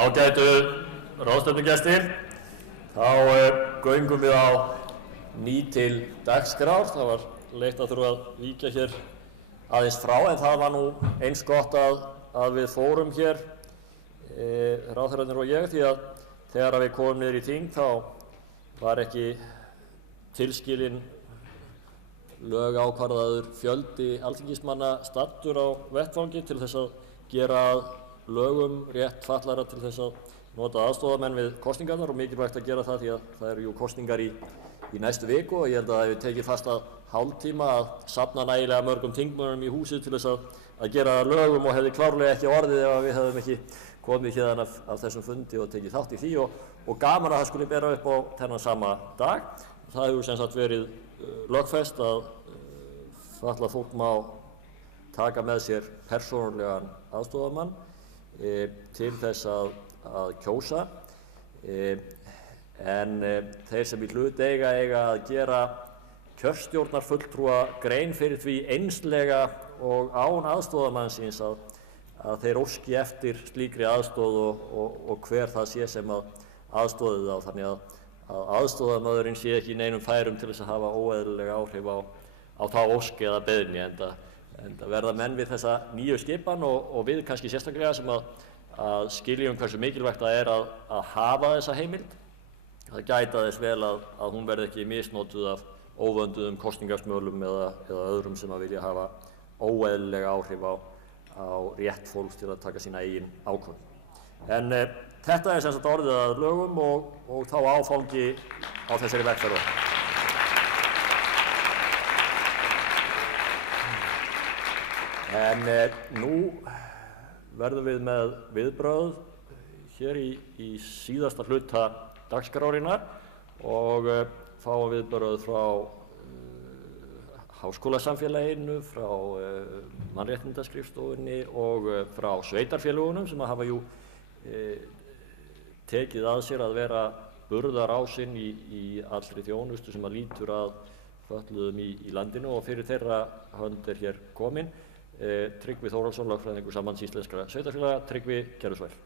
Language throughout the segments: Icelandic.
Ágætu ráðstefnugestir, þá göngum við á ný til dagskrár. Það var leitt að þurfa að víkja hér aðeins frá, en það var nú eins gott að við fórum hér, ráðherrarnir og ég, því að þegar við komum niður í þing þá var ekki tilskilinn lögákvarðaður fjöldi alþingismanna staddur á vettvangi til þess að gera að lögum rétt fatlaðra til þess að nota aðstoðarmenn við kosningarnar, og mikilvægt að gera það því að það eru jú kosningar í næstu viku, og ég held að það hefur tekið fasta hálftíma að safna nægilega mörgum þingmönnum í húsið til þess að gera það lögum, og hefði klárlega ekki orðið ef við hefðum ekki komið hérna af þessum fundi og tekið þátt í því, og gaman að það skuli bera upp á þennan sama dag. Það hefur sem sagt verið lögfest að fatlað fólk má taka með sér persónulegan aðstoðarmann til þess að kjósa, en þeir sem í hlut eiga að gera kjörstjórnarfulltrúa grein fyrir því einslega og án aðstoðarmannsins að þeir óski eftir slíkri aðstoð og hver það sé sem aðstoði þá, þannig að aðstoðarmaðurinn sé ekki í neinum færum til þess að hafa óeðlilega áhrif á þá óski eða beiðni, enda verða menn við þessa nýju skipan og við kannski sérstaklega sem að skiljum hversu mikilvægt það er að hafa þessa heimild. Það gæta þess vel að hún verði ekki misnotuð af óvönduðum kosningasmölum eða öðrum sem að vilja hafa óeðlilega áhrif á rétt fólks til að taka sína eigin ákvörðun. En þetta er sem sagt orðið að lögum og þá áfangi á þessari vegferð. En nú verðum við með viðbrögð hér í síðasta hluta dagskrárinnar og fáum viðbrögð frá háskólasamfélaginu, frá mannréttindaskrifstofunni og frá sveitarfélögunum sem hafa jú tekið að sér að vera burðarásinn í allri þjónustu sem lýtur að fötluðum í landinu, og fyrir þeirra hönd er hér kominn Tryggvi Þórhallsson, lögfræðingur Sambands íslenskra sveitarfélaga. Tryggvi, gerðu svo vel.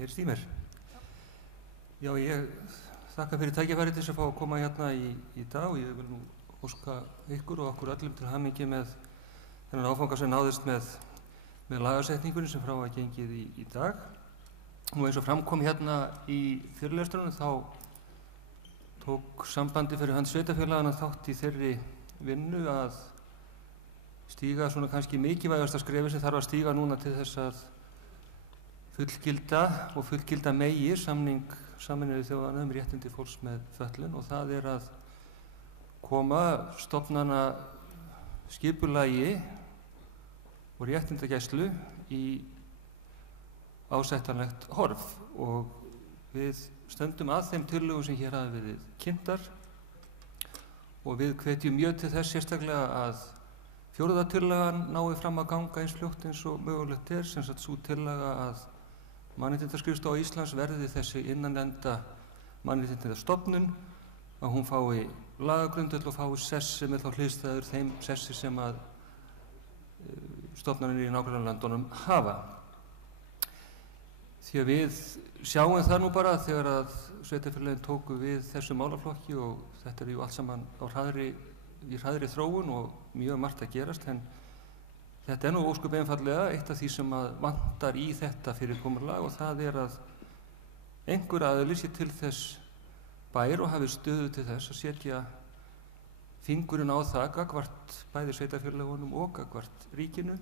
Heyrist í mér? Já, ég þakka fyrir tækifærið til þess að fá að koma hérna í dag, og ég vil nú óska ykkur og okkur öllum til hamingju með þennan áfanga sem náðist með lagasetningunni sem frá að gengið í dag. Nú eins og framkom hérna í fyrirlestrunum þá tók sambandi fyrir hönd sveitarfélagana þátt í þeirri vinnu að stíga svona kannski mikilvægasta skrefið sem þarf að stíga núna til þess að fullgilda megi samning Sameinuðu þjóðanna um réttindi fólks með fötlun, og það er að koma stofnana skipulagi og réttindagæslu í ásættanlegt horf, og við stöndum að þeim tillögum sem hér hafa verið kynntar, og við hvetjum mjög til þess sérstaklega að fjórða tillagan nái fram að ganga eins fljótt eins og mögulegt er, sem sagt sú tillaga að Mannréttindaskrifstofa Íslands verði þessi innanlenda mannréttindastofnun, að hún fái lagagrundvöll og fái sess sem er þá hliðstæður þeim sessi sem að stofnanir í nágrannalöndunum hafa. Því að við sjáum það nú bara þegar að sveitarfélögin tóku við þessu málaflokki, og þetta er jú allt saman í hraðri þróun og mjög margt að gerast, en þetta er nú ósköp einfaldlega eitt af því sem að vantar í þetta fyrirkomulag, og það er að einhver aðili sé til þess bær og hafi stöðu til þess að setja fingurinn á það gagnvart bæði sveitarfélögunum og gagnvart ríkinu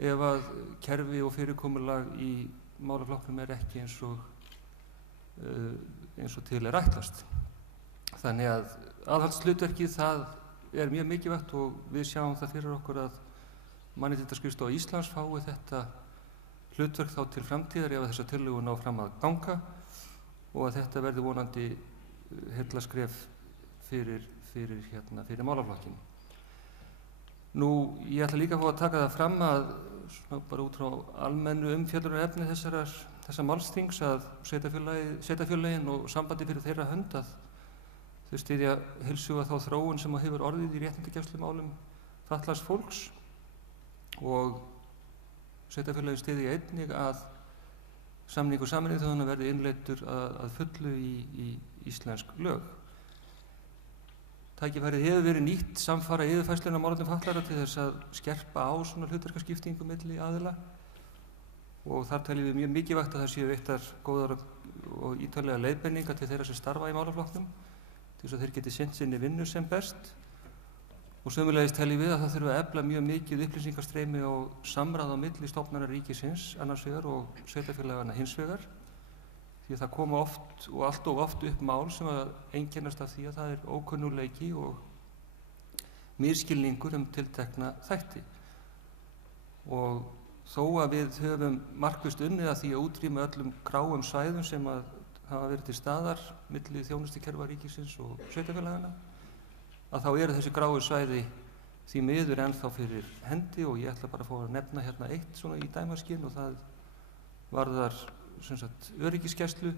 ef að kerfi og fyrirkomulag í málaflokknum er ekki eins og til er ætlast. Þannig að aðhaldshlutverkið það er mjög mikilvægt, og við sjáum það fyrir okkur að Mannréttindaskrifstofa Íslands fái þetta hlutverk þá til framtíðar ef þessa tillögu ná fram að ganga, og að þetta verði vonandi heillaskref fyrir málaflokkinn. Nú, ég ætla líka að fá að taka það fram að bara út frá almennu umfjöllunarefni þessarar þessa málsþings að sveitarfélögin og sambandi fyrir þeirra hönd að þau styðja heilshuga þá þróun sem hefur orðið í réttindagæslumálum fatlaðs fólks og sveitarfélögin styðja einnig að samningur Sameinuðu þjóðanna verði innleiddur að fullu í íslensk lög. Tækifærið hefur verið nýtt samfara yfirfærslunnar á málefnum fatlaðra til þess að skerpa á svona hlutverkaskiptingu milli aðila og þar teljum við mjög mikilvægt að það séu veittar góðar og ítarlegar leiðbeiningar til þeirra sem starfa í málaflokknum til þess að þeir geti sinnt sinni vinnu sem best og sömulegis teljum við að það þurfi að efla mjög mikið upplýsingarstreymi og samráð á milli stofnana ríkisins annars vegar og sveitarfélaganna hins vegar því að það koma oft og allt of oft upp mál sem að einkennast af því að það ókunnuleiki og misskilningur tiltekna þætti og þó að við höfum markvisst unnið að því að útrýma öllum gráum svæðum sem að hafa verið til staðar milli þjónustukerfa ríkisins og sveitarfélagana að þá eru þessi gráu svæði því miður ennþá fyrir hendi og ég ætla bara að fá að nefna hérna eitt svona í dæmaskinn og það varðar öryggisgæslu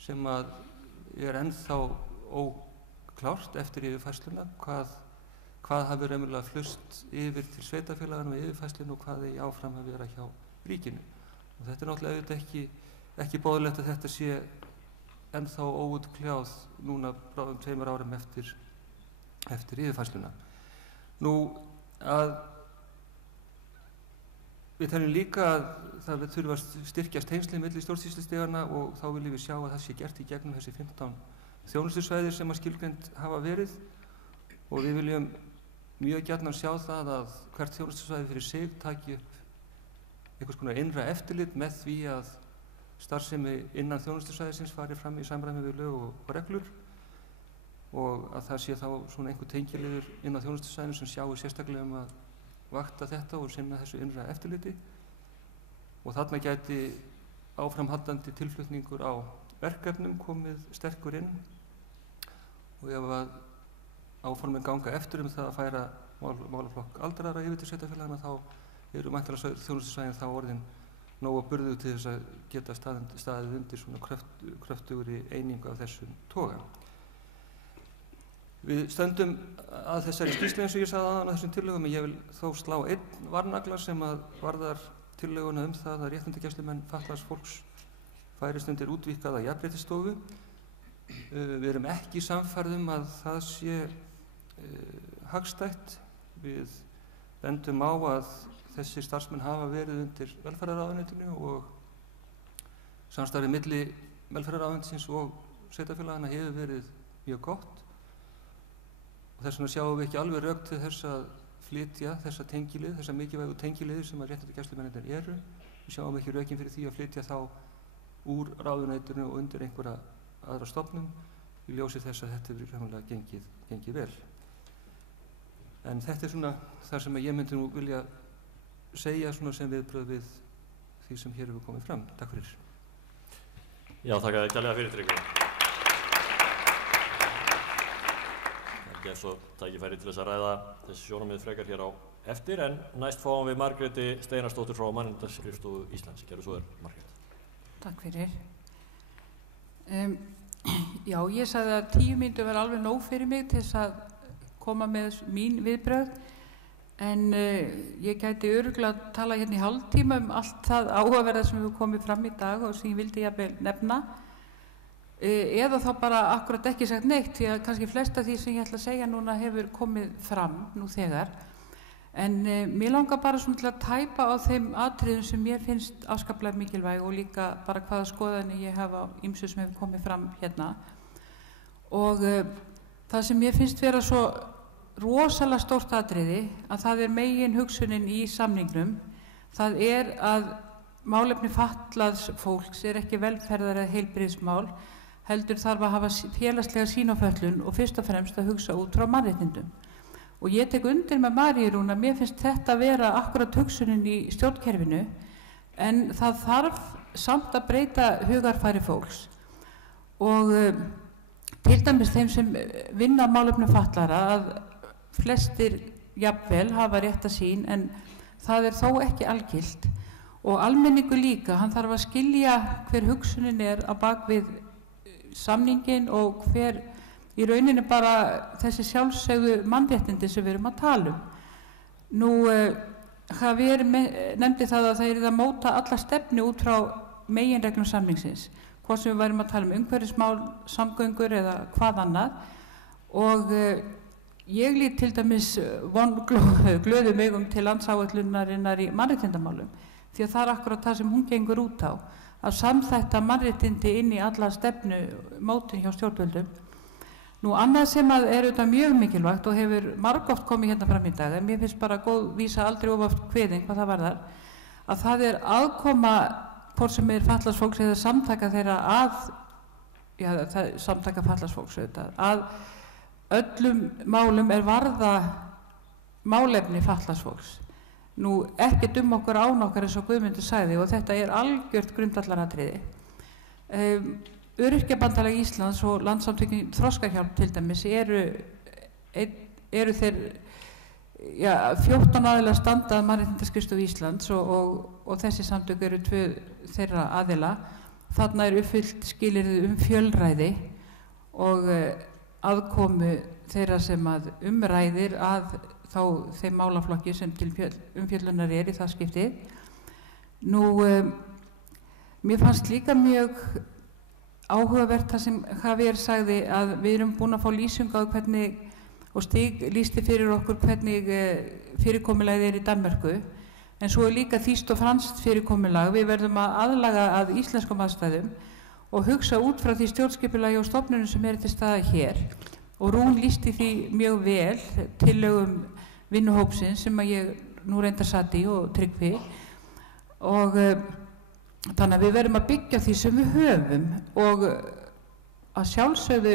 sem að ennþá óklárt eftir yfirfærsluna hvað hafi raunverulega flust yfir til sveitarfélagana með yfirfærsluna og hvað eigi áfram að vera hjá ríkinu. Og þetta náttúrulega auðvitað ekki boðlegt að þetta sé ennþá óútkljáð núna bráðum 2 árum eftir yfirfærsluna. Nú að við teljum líka að það þurfi að styrkjast tengslin milli stjórnsýslustigana og þá viljum við sjá að það sé gert í gegnum þessi 15 þjónustusvæðir sem að skilgreind hafa verið og við viljum mjög gjarnan sjá það að hvert þjónustusvæði fyrir sig taki upp einhvers konar innra eftirlit með því að starfsemi innan þjónustusvæðisins fari fram í samræmi við lög og reglur og að það sé þá svona einhver tengiliður inn á þjónustusvæðinu sem sjáu sérstaklega um að vakta þetta og sinna þessu innra eftirliti og þarna gæti áframhaldandi tilflutningur á verkefnum komið sterkur inn og ef að áformin ganga eftir það að færa málaflokk aldraðra yfir til sveitarfélagana þá eru væntanlega þjónustusvæðin þá orðin nógu burðug til þess að geta staðið undir svona kröftugri einingu af þessum toga. Við stöndum að þessari skýrslu eins og ég sagði áðan á þessum tillögum en ég vil þó slá einn varnagla sem að varðar tillöguna það að réttindagæslumenn fatlaðs fólks færist undir útvíkkaða jafnréttisstofu. Við erum ekki sannfærð að það sé hagstætt. Við bendum á að þessir starfsmenn hafa verið undir velferðarráðuneytinu og samstarfið milli velferðarráðuneytisins og sveitarfélagana hefur verið mjög gott. Þess vegna sjáum við ekki alveg rök til þess að flytja þessa tengilið, þessa mikilvægu tengiliði sem að réttindagæslumennirnir eru. Við sjáum ekki rökin fyrir því að flytja þá úr ráðuneytinu og undir einhverja aðra stofnun í ljósi þess að þetta hefur hreinlega gengið vel. En þetta svona það sem ég myndi nú vilja segja svona sem viðbrögð við því sem hér hefur komið fram. Takk fyrir. Já, þakka þér kærlega fyrir, Tryggvi. Gef svo tækifæri til þess að ræða þessi sjónarmið frekar hér á eftir en næst fáum við Margréti Steinarsdóttur frá Mannréttindaskrifstofu Íslands. Gerðu svo Margrét. Takk fyrir. Já, ég sagði að 10 mínútur var alveg nóg fyrir mig til þess að koma með mín viðbrögð en ég gæti örugglega tala hérna í hálftíma allt það áhugaverða sem hefur komið fram í dag og sem ég vildi jafnvel nefna. Eða þá bara akkurat ekki sagt neitt því að kannski flest af því sem ég ætla að segja núna hefur komið fram nú þegar en mér langar bara svona til að tæpa á þeim atriðum sem mér finnst afskaplega mikilvæg og líka bara hvaða skoðanir ég hafa á ýmsu sem hefur komið fram hérna og það sem mér finnst vera svo rosalega stórt atriði að það megin hugsunin í samningnum það að málefni fatlaðs fólks ekki velferðar eða heilbrigðismál heldur þarf að hafa félagslega sýn á fötlun og fyrst og fremst að hugsa út frá mannréttindum. Og ég tek undir með Maríu að mér finnst þetta vera akkurat hugsunin í stjórnkerfinu en það þarf samt að breyta hugarfæri fólks og til dæmis þeim sem vinna málefnum fatlaðra að flestir jafnvel hafa rétta sýn en það þó ekki algilt og almenningur líka, hann þarf að skilja hver hugsunin á bakvið samningin og hver í rauninni bara þessi sjálfsögðu mannréttindi sem við erum að tala Javier nefndi það að það yrði að móta alla stefnu út frá meginreglum samningsins, hvort sem við værum að tala umhverfismál, samgöngur eða hvað annað og ég lít til dæmis glöðum augum til landsáætlunarinnar í mannréttindamálum því að það akkúrat það sem hún gengur út á að samþætta mannréttindi inn í alla stefnu mótin hjá stjórnvöldum. Annað sem er auðvitað mjög mikilvægt og hefur margoft komið hérna fram í dag, en mér finnst bara góð vísa aldrei of oft kveðin hvað það varðar, að það aðkoma hvort sem fatlast fólks eða samtaka þeirra samtaka fatlast fólks auðvitað, að öllum málum varða málefni fatlast fólks. Ekkert okkur án okkar eins og Guðmundur sagði og þetta algjört grundvallaratriði. Öryrkjabandalag Íslands og Landssamtökin Þroskahjálp til dæmis eru þeir 14 aðilar standa að Mannréttindaskrifstofu Íslands og þessi samtök eru 2 þeirra aðila. Þarna uppfyllt skilyrði fjölræði og aðkomu þeirra sem að umræðir að þá þeim málaflokki sem til umfjöllunar í það skiptið. Mér fannst líka mjög áhugavert það sem Javier sagði að við erum búin að fá lýsingu á hvernig, og Stig lýsti fyrir okkur hvernig fyrirkomulagið í Danmörku, en svo líka þýskt og franskt fyrirkomulag. Við verðum að aðlaga að íslenskum aðstæðum og hugsa út frá því stjórnskipulagi og stofnunum sem til staðar hér. Og Rún lýsti því mjög vel tillögum vinnuhópsins sem að ég reyndar sat í og Tryggvi og þannig að við verðum að byggja því sem við höfum og að sjálfsögðu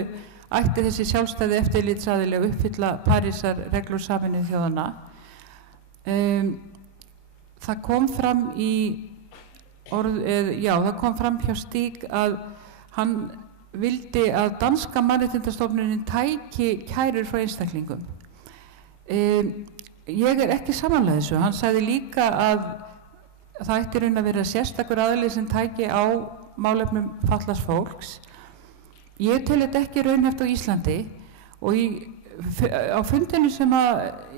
ætti þessi sjálfstæði eftirlitsaðili að uppfylla Parísar reglur Sameinuðu þjóðanna. Það kom fram það kom fram hjá Stig að hann vildi að danska mannréttindastofnunin tæki kærur frá einstaklingum. Ég ekki samanlega þessu. Hann sagði líka að það ætti raun að vera sérstakur aðili sem tæki á málefnum fatlaðs fólks. Ég tel þetta ekki raunhæft á Íslandi og á fundinu sem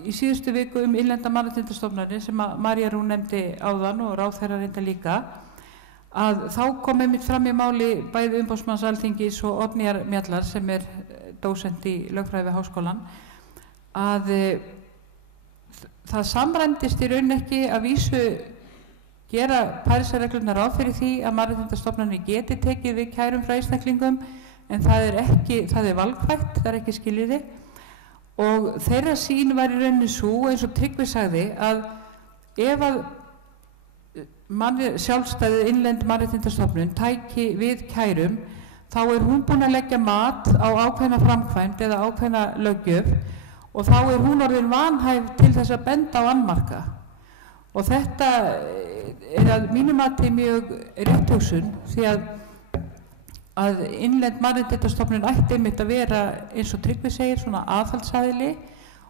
í síðustu viku innlenda mannréttindastofnanir sem María Rún nefndi áðan og ráðherra reynda líka, að þá kom einmitt fram í máli bæði umboðsmanns Alþingis og Oddnýjar Mjallar sem dósent í lögfræði við Háskólann, að það samræmdist í raun ekki að vísu gera Parísarreglurnar ráð fyrir því að mannréttindastofnanir geti tekið við kærum frá einstaklingum, en það valkvætt, það ekki skilyrði og þeirra sýn var í rauninni sú, eins og Tryggvi sagði, að ef að sjálfstæðið innlend mannréttindastofnun tæki við kærum, þá hún búin að leggja mat á ákveðna framkvæmd eða ákveðna löggjöf og þá hún orðin vanhæf til þess að benda á annmarka. Og þetta að mínu mati mjög rétt hugsun því að innlend mannréttindastofnun ætti einmitt að vera, eins og Tryggvi segir, svona aðhaldsaðili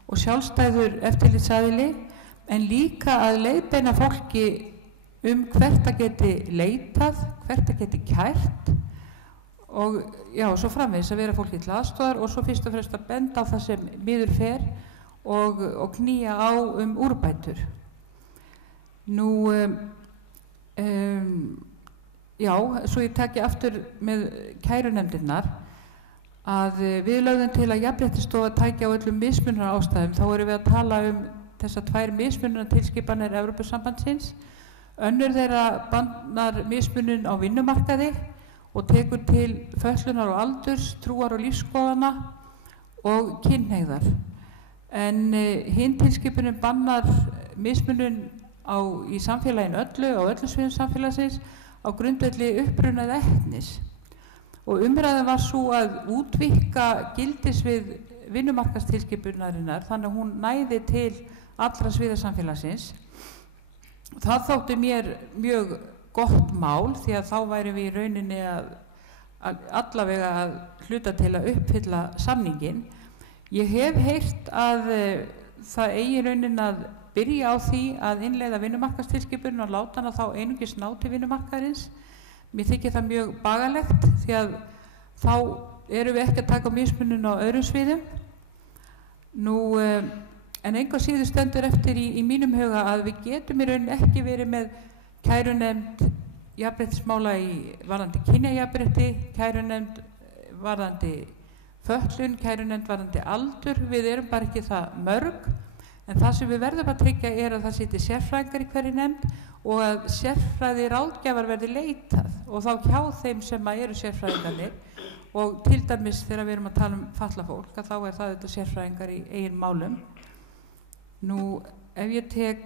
og sjálfstæður eftirlitsaðili, en líka að leiðbeina fólki hvert það geti leitað, hvert það geti kært og svo framvegis að vera fólki til aðstoðar og svo fyrst og fremst að benda á það sem miður fer og knýja á úrbætur. Svo ég taki aftur með kærunefndirnar að við lögðum til að Jafnréttisstofa tæki á öllum mismununarástæðum. Þá erum við að tala þessar 2 mismununartilskipanir Evrópusambandsins. Önnur þeirra bannar mismunun á vinnumarkaði og tekur til fötlunar og aldurs, trúar og lífsskoðana og kynhneigðar. En hin tilskipunin bannar mismunun í samfélaginu öllu, á öllu sviðum samfélagsins, á grundvelli uppruna eða etnis. Og umræðan var svo að útvíkka gildissvið vinnumarkaðstilskipunarinnar þannig að hún næði til allra sviða samfélagsins. Það þótti mér mjög gott mál því að þá værum við í rauninni að allavega að hluta til að uppfylla samningin. Ég hef heyrt að það eigi raunin að byrja á því að innleiða vinnumarkaðstilskipun og láta hana þá einungis ná til vinnumarkaðarins. Mér þykir það mjög bagalegt því að þá erum við ekki að taka mismunun á öðrum sviðum. En engu að síður stendur eftir í mínum huga að við getum í rauninni ekki verið með kærunefnd jafnréttismála varðandi kynjajafnrétti, kærunefnd varðandi fötlun, kærunefnd varðandi aldur. Við erum bara ekki það mörg, en það sem við verðum að tryggja er að það sitji sérfræðingar í hverri nefnd og að sérfræði ráðgjafar verði leitað og þá hjá þeim sem eru sérfræðingarnir. Og til dæmis þegar við erum að tala fatlað fólk, að þá það þetta sérfræðingar í eigin málum. Ef ég tek,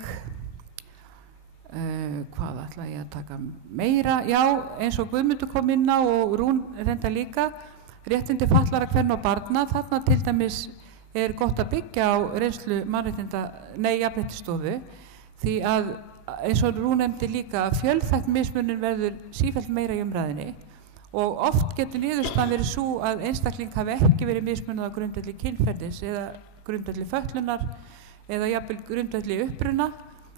hvað ætla ég að taka meira? Já, eins og Guðmundur kom inn á og Rún reynda líka, réttindi fatlaðra kvenna og barna. Þarna til dæmis gott að byggja á reynslu jafnréttisstofu, því að eins og Rún nefndi líka að fjölþætt mismunun verður sífellt meira í umræðinni og oft getur niðurstaðan verið sú að einstakling hafi ekki verið mismunað á grundvelli kynferðis eða grundvelli fötlunar eða jafnvel grundvelli uppruna,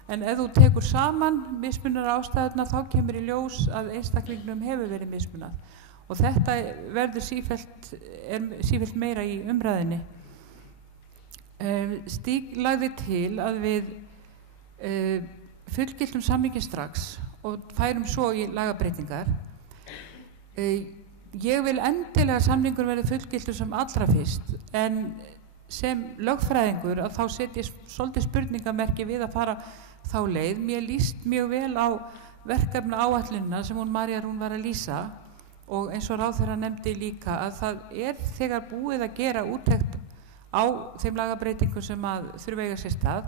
en ef þú tekur saman mismunar ástæðurnar þá kemur í ljós að einstaklingnum hefur verið mismunað og þetta verður sífellt meira í umræðinni. Stíg lagði til að við fullgiltum samninginn strax og færum svo í lagabreytingar. Ég vil endilega samningur verði fullgiltur sem allra fyrst, en sem lögfræðingur að þá setja ég svolítið spurningamerki við að fara þá leið. Mér líst mjög vel á verkefna áætlunina sem María Rún var að lýsa og eins og ráðherra nefndi líka að það þegar búið að gera úttekt á þeim lagabreytingum sem að þurfa eiga sér stað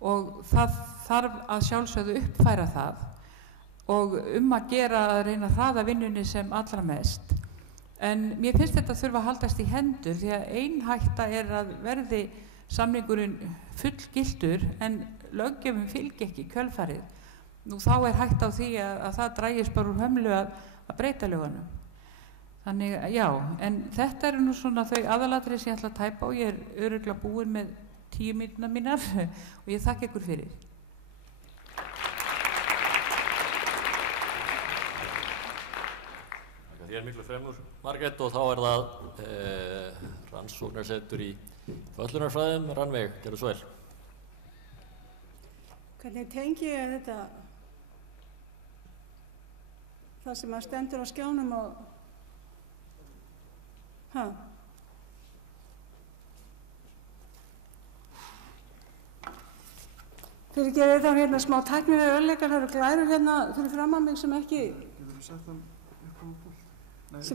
og það þarf að sjálfsögðu uppfæra það og að gera að reyna að hraða vinnunni sem allra mest. En mér finnst þetta þurfa að haldast í hendur því að ein hætta að verði samningurinn fullgiltur en löggjöfum fylgi ekki kjölfarið. Þá hætta á því að það drægist bara úr hömlu að breyta lögunum. Þannig já, en þetta nú svona þau aðalatriði sem ég ætla að tæpa og ég örugglega búin með 10 mínúturnar mínar og ég þakka ykkur fyrir. Þér miklu fremur, Margrét, og þá það rannsóknarsetur í fötlunarfræðum. Rannveig, gerðu svo vel. Hvernig tengi ég þetta, það sem stendur á skjánum og Fyrirgefið þá smá tæknilega örleikar, það eru glærur fyrir fram að mig sem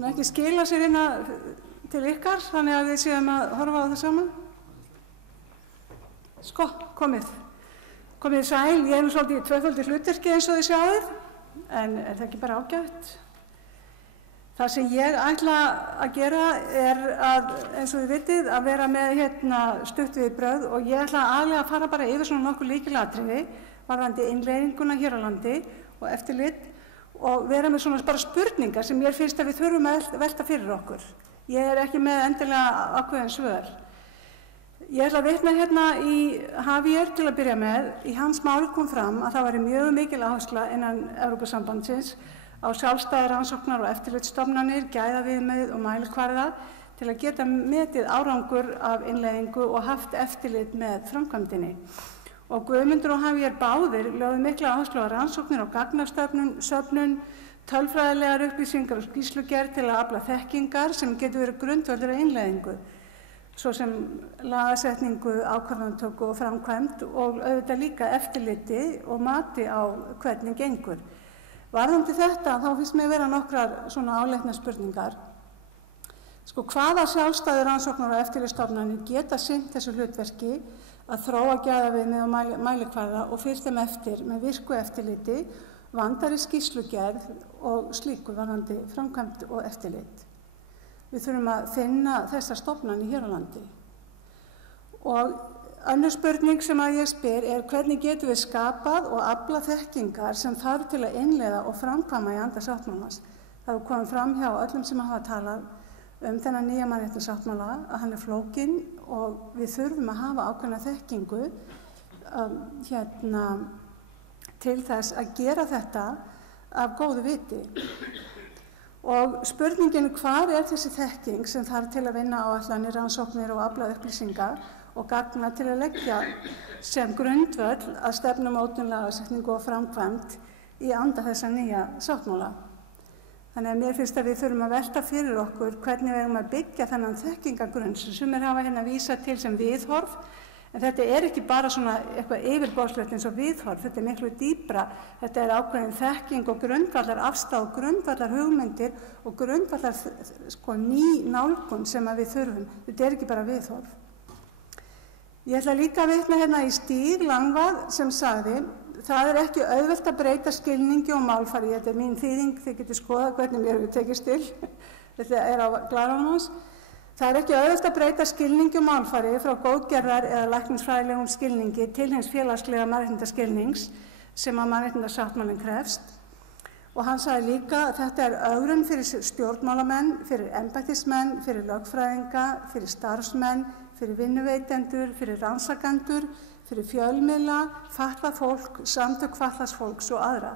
ekki skila sér til ykkar, þannig að við séum að horfa á það saman. Sko, komið sæl, ég nú svolítið í tvöföldu hlutverki eins og þið sjáið, en það ekki bara ágætt? Það sem ég ætla að gera að, eins og þið vitið, að vera með stutt viðbrögð og ég ætla aðlega að fara bara yfir svona nokkur lykilatriði varðandi innleiðinguna hér á landi og eftirlit og vera með svona bara spurningar sem mér finnst að við þurfum að velta fyrir okkur. Ég ekki með endilega ákveðin svör. Ég ætla að vitna í Javier til að byrja með. Í hans máli kom fram að það væri mjög mikil áhersla innan Evrópusambandsins á sjálfstæðar rannsóknar og eftirlitsstofnanir, gæðaviðmið og mælikvarða til að geta metið árangur af innleiðingu og haft eftirlit með framkvæmdinni. Og Guðmundur og Javier báðir lögðu mikla áherslu á rannsóknir og gagnasöfnun, tölfræðilegar upplýsingar og skýrslugerð til að afla þekkingar sem getur verið grundvöllur af innleiðingu, svo sem lagasetningu, ákvarðanatöku og framkvæmd og auðvitað líka eftirliti og mati á hvernig gengur. Varðandi þetta þá finnst mér vera nokkrar svona áleitnar spurningar. Sko, hvaða sjálfstæðar rannsóknar og eftirlitsstofnanir geta sinnt þessu hlutverki að þróa gæðaviðmið og mælikvarða og fylgja þeim eftir með virku eftirliti, vandaðri skýrslugerð og slíku varðandi framkvæmd og eftirlit. Við þurfum að finna þessar stofnanir hér á landi. Og önnur spurning sem að ég spyr hvernig getum við skapað og afla þekkingar sem þarf til að innleiða og framkvæma í anda sáttmálans. Það hefur komið fram hjá öllum sem hafa talað þennan nýja mannréttindasáttmála að hann flókinn og við þurfum að hafa ákveðna þekkingu til þess að gera þetta af góðu viti. Og spurningin hvar þessi þekking sem þarf til að vinna áætlanir, rannsóknir og afla upplýsinga og gagna til að leggja sem grundvöll að stefnumótun, lagasetningu og framkvæmd í anda þessa nýja sáttmála. Þannig að mér finnst að við þurfum að velta fyrir okkur hvernig við erum að byggja þennan þekkingagrunn sem sumir hafa hérna vísað til sem viðhorf. En þetta ekki bara svona eitthvað yfirborðslegt eins og viðhorf, þetta miklu dýpra, þetta ákveðin þekking og grundvallar afstáð, grundvallar hugmyndir og grundvallar ný nálgun sem að við þurfum. Þetta ekki bara viðhorf. Ég ætla líka að vitna hérna í Stíg Langvað sem sagði, það ekki auðvelt að breyta skilningi og málfari, þetta mín þýðing, þið getur skoðað hvernig mér hefur tekist til, þetta á glæranum hans. Það ekki auðvelt að breyta skilningi og málfari frá góðgerðar eða læknisfræðilegum skilningi til hins félagslega mannréttindaskilnings sem að mannréttindasáttmálinn krefst. Og hann sagði líka að þetta ögrun fyrir stjórnmálamenn, fyrir embættismenn, fyrir lögfræðinga, fyrir starfsmenn, fyrir vinnuveitendur, fyrir rannsakendur, fyrir fjölmiðla, fatlað fólk, samtök fatlaðs fólks og aðra.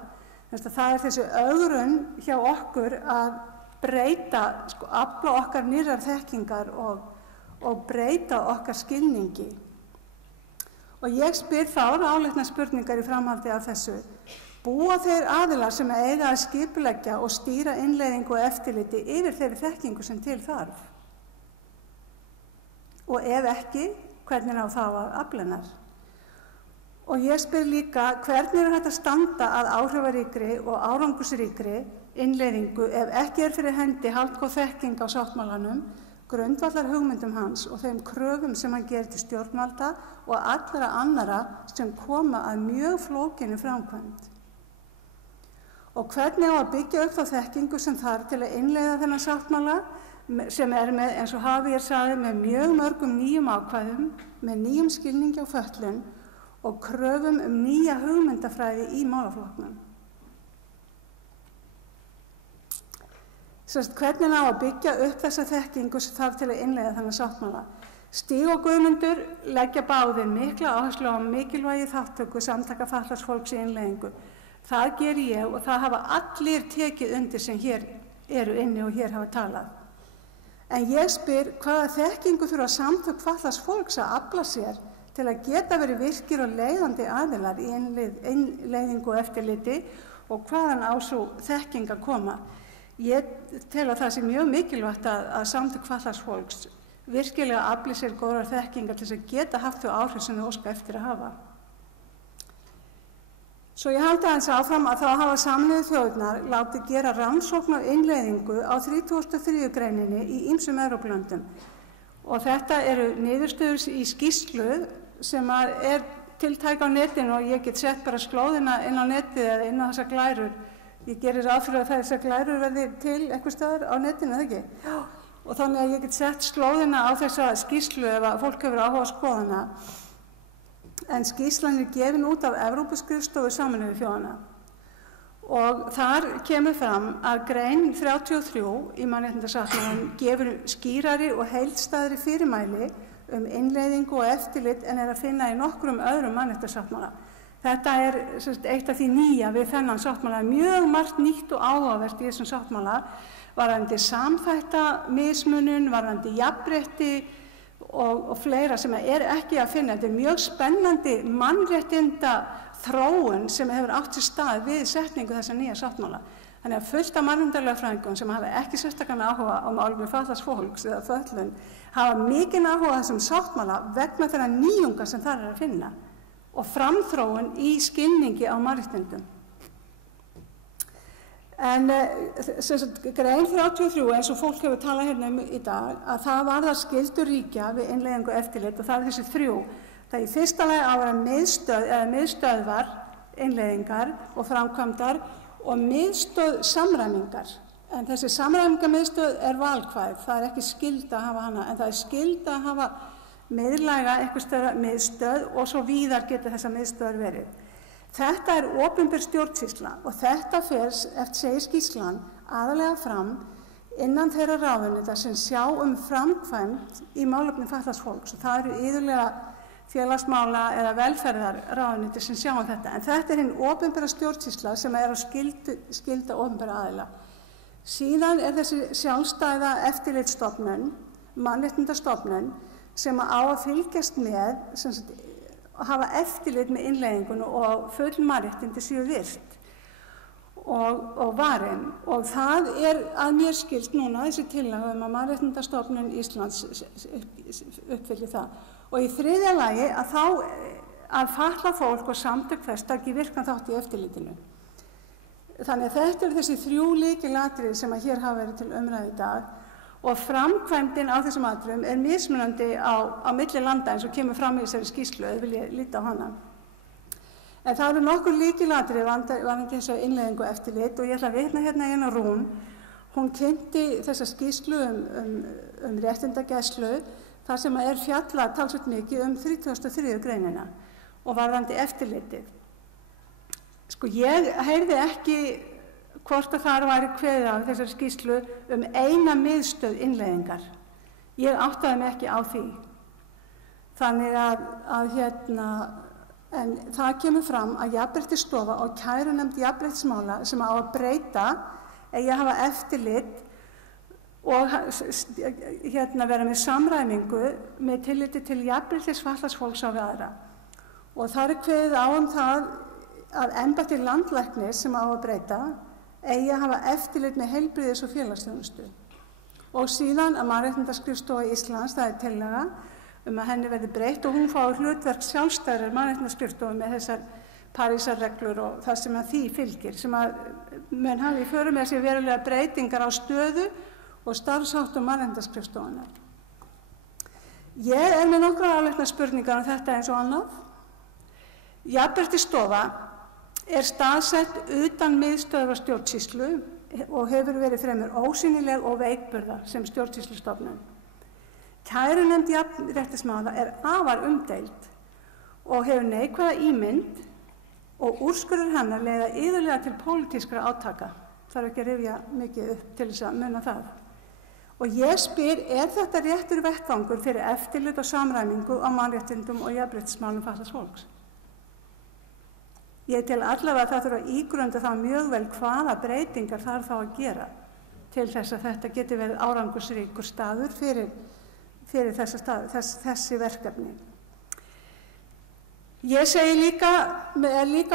Það þessi ögrun hjá okkur að breyta, afla okkar nýrrar þekkingar og breyta okkar skilningi. Og ég spyr þá áleitnar spurningar í framhaldi af þessu. Búa þeir aðilar sem eiga að skipuleggja og stýra innleiðingu og eftirliti yfir þeirri þekkingu sem til þarf? Og ef ekki, hvernig á þá að afla hennar? Og ég spyr líka hvernig hægt að standa að áhrifaríkri og árangursríkri innleiðingu ef ekki fyrir hendi haldgóð þekking á sáttmálanum, grundvallar hugmyndum hans og þeim kröfum sem hann gerir til stjórnvalda og allra annara sem koma að mjög flókinni framkvæmd. Og hvernig á að byggja upp þá þekkingu sem þarf til að innleiða þennan sáttmála sem með, eins og Javier sagði, með mjög mörgum nýjum ákvæðum, með nýjum skilningi á fötlun og kröfum nýja hugmyndafræði í málaflokknum. Hvernig á að byggja upp þessa þekkingu sem þarf til að innleiða þennan sáttmála? Stíg og Guðmundur leggja báðir mikla áherslu á mikilvægi þátttöku samtaka fatlaðs fólks í innleiðingu. Það geri ég og það hafa allir tekið undir sem hér eru inni og hér hafa talað. En ég spyr hvaða þekkingu þurfa samtök fatlaðs fólks að afla sér til að geta verið virkir og leiðandi aðilar í innleiðingu og eftirliti og hvaðan á sú þekking að koma. Ég tel að það sé mjög mikilvægt að samtök fatlaðs fólks virkilega afli sér góðar þekkingar til þess að geta haft þau áhrif sem þau óska eftir að hafa. Svo ég haldi aðeins áfram að þá hafa Sameinuðu þjóðirnar látið gera rannsókn og innleiðingu á 33. greininni í ýmsum Evrópulöndum. Og þetta eru niðurstöður í skýrslu sem tiltæk á netinu og ég get sett bara slóðina inn á netið eða inn á þessar glærur. Ég gerir ráð fyrir að þessar glærur verði til eitthvað staðar á netinu, eða ekki? Já. Og þannig að ég get sett slóðina á þessa skýrslu ef að fólk hefur áhuga að skoða hana. En skýrslan gefin út af Evrópuskrifstofu Sameinuðu þjóðanna. Og þar kemur fram að grein 33 í mannréttindasáttmálanum gefur skýrari og heildstæðri fyrirmæli innleiðingu og eftirlit en að finna í nokkrum öðrum mannréttindasáttmála. Þetta eitt af því nýja við þennan sáttmála, mjög margt nýtt og áhugavert í þessum sáttmála, varðandi samþætta mismunun, varðandi jafnrétti og fleira sem ekki að finna. Þetta mjög spennandi mannréttinda þróun sem hefur átt sér stað við setningu þessa nýja sáttmála. Þannig að fullt af mannréttindalögfræðingum sem hafa ekki sérstakan áhuga á málefni fatlaðs fólks eða fötlun hafa mikinn áhuga á þessum sáttmála vegna þeirra nýjunga sem þar að finna og framþróun í skilningi á mannréttindum. En grein 33 eins og fólk hefur talað hérna í dag að það varðar skyldur ríkja við innleiðingu og eftirlit og það þessi þrjú. Það í fyrsta lagi á að vera miðstöðvar innleiðingar og framkvæmdar og miðstöð samræmingar. En þessi samræmingarmiðstöð valkvæð, það ekki skylda að hafa hana, en það skylda að hafa miðlæga einhvers miðstöð og svo víðar geta þessa miðstöðar verið. Þetta opinber stjórnsýsla og þetta fer, eftir segir skýrslan, aðalega fram innan þeirra ráðuneyta sem sjá framkvæmd í málefni fatlaðs fólks og það eru iðulega félagsmála eða velferðarráðuneyti sem sjá þetta. En þetta hin opinbera stjórnsýsla sem á skylda opinbera aðila. Síðan þessi sjálfstæða eftirlitsstofnun, mannréttindastofnun, sem á að fylgjast með, sem sagt, hafa eftirlit með innleiðingunni og full mannréttindi séu virt og varin. Og það að mér skilst núna þessi tillaga að Mannréttindastofnun Íslands uppfylli það. Og í þriðja lagi að fatlað fólk og samtök þess taki virkan þátt í eftirlitinu. Þannig að þetta þessi 3 lykilatriði sem hér hafa verið til umræðu í dag og framkvæmdin á þessum atriðum mismunandi á milli landa eins og kemur fram í þessari skýrslu, eða vil ég líta á hana. En það eru nokkur lykilatriði varðandi þessa innleiðingu eftirlit og ég ætla að vitna hérna í Rún. Hún kynnti þessa skýrslu um réttindagæslu þar sem fjallað talsvert mikið 33. greinina og varðandi eftirlitið. Sko ég heyrði ekki hvort að þar væri kveðið á þessari skýrslu eina miðstöð innleiðingar. Ég áttaði mig ekki á því. Þannig en það kemur fram að Jafnréttisstofa og kærunefnd jafnréttismála sem á að breyta eigi að hafa eftirlit og vera með samræmingu með tilliti til jafnréttis fatlaðs fólks á við aðra. Og þar kveðið á það að embætti landlæknis sem á að breyta eigi að hafa eftirlit með heilbrigðis- og félagsþjónustu. Og síðan að Mannréttindaskrifstofa Íslands, það tillaga að henni verði breytt og hún fái hlutverk sjálfstæðrar Mannréttindaskrifstofu með þessar Parísarreglur og það sem að því fylgir, sem að mun hafa í för með sér verulega breytingar á stöðu og starfsháttum Mannréttindaskrifstofunnar. Ég með nokkrar áleitnar spurningar þetta eins og annað. Jafnréttisstofa staðsett utan miðstöðvar stjórnsýslu og hefur verið fremur ósýnileg og veikburða sem stjórnsýslustofnun. Kærunefnd jafnréttismála afar umdeild og hefur neikvæða ímynd og úrskurður hennar leiða iðulega til pólitískra átaka. Þarf ekki að rifja mikið upp til þess að muna það. Og ég spyr, þetta réttur vettvangur fyrir eftirlit og samræmingu á mannréttindum og jafnréttismálum fatlaðs fólks? Ég tel allavega að það þurfa að ígrunda það mjög vel hvaða breytingar þarf þá að gera til þess að þetta geti verið árangursríkur staður fyrir þessi verkefni. Ég segi líka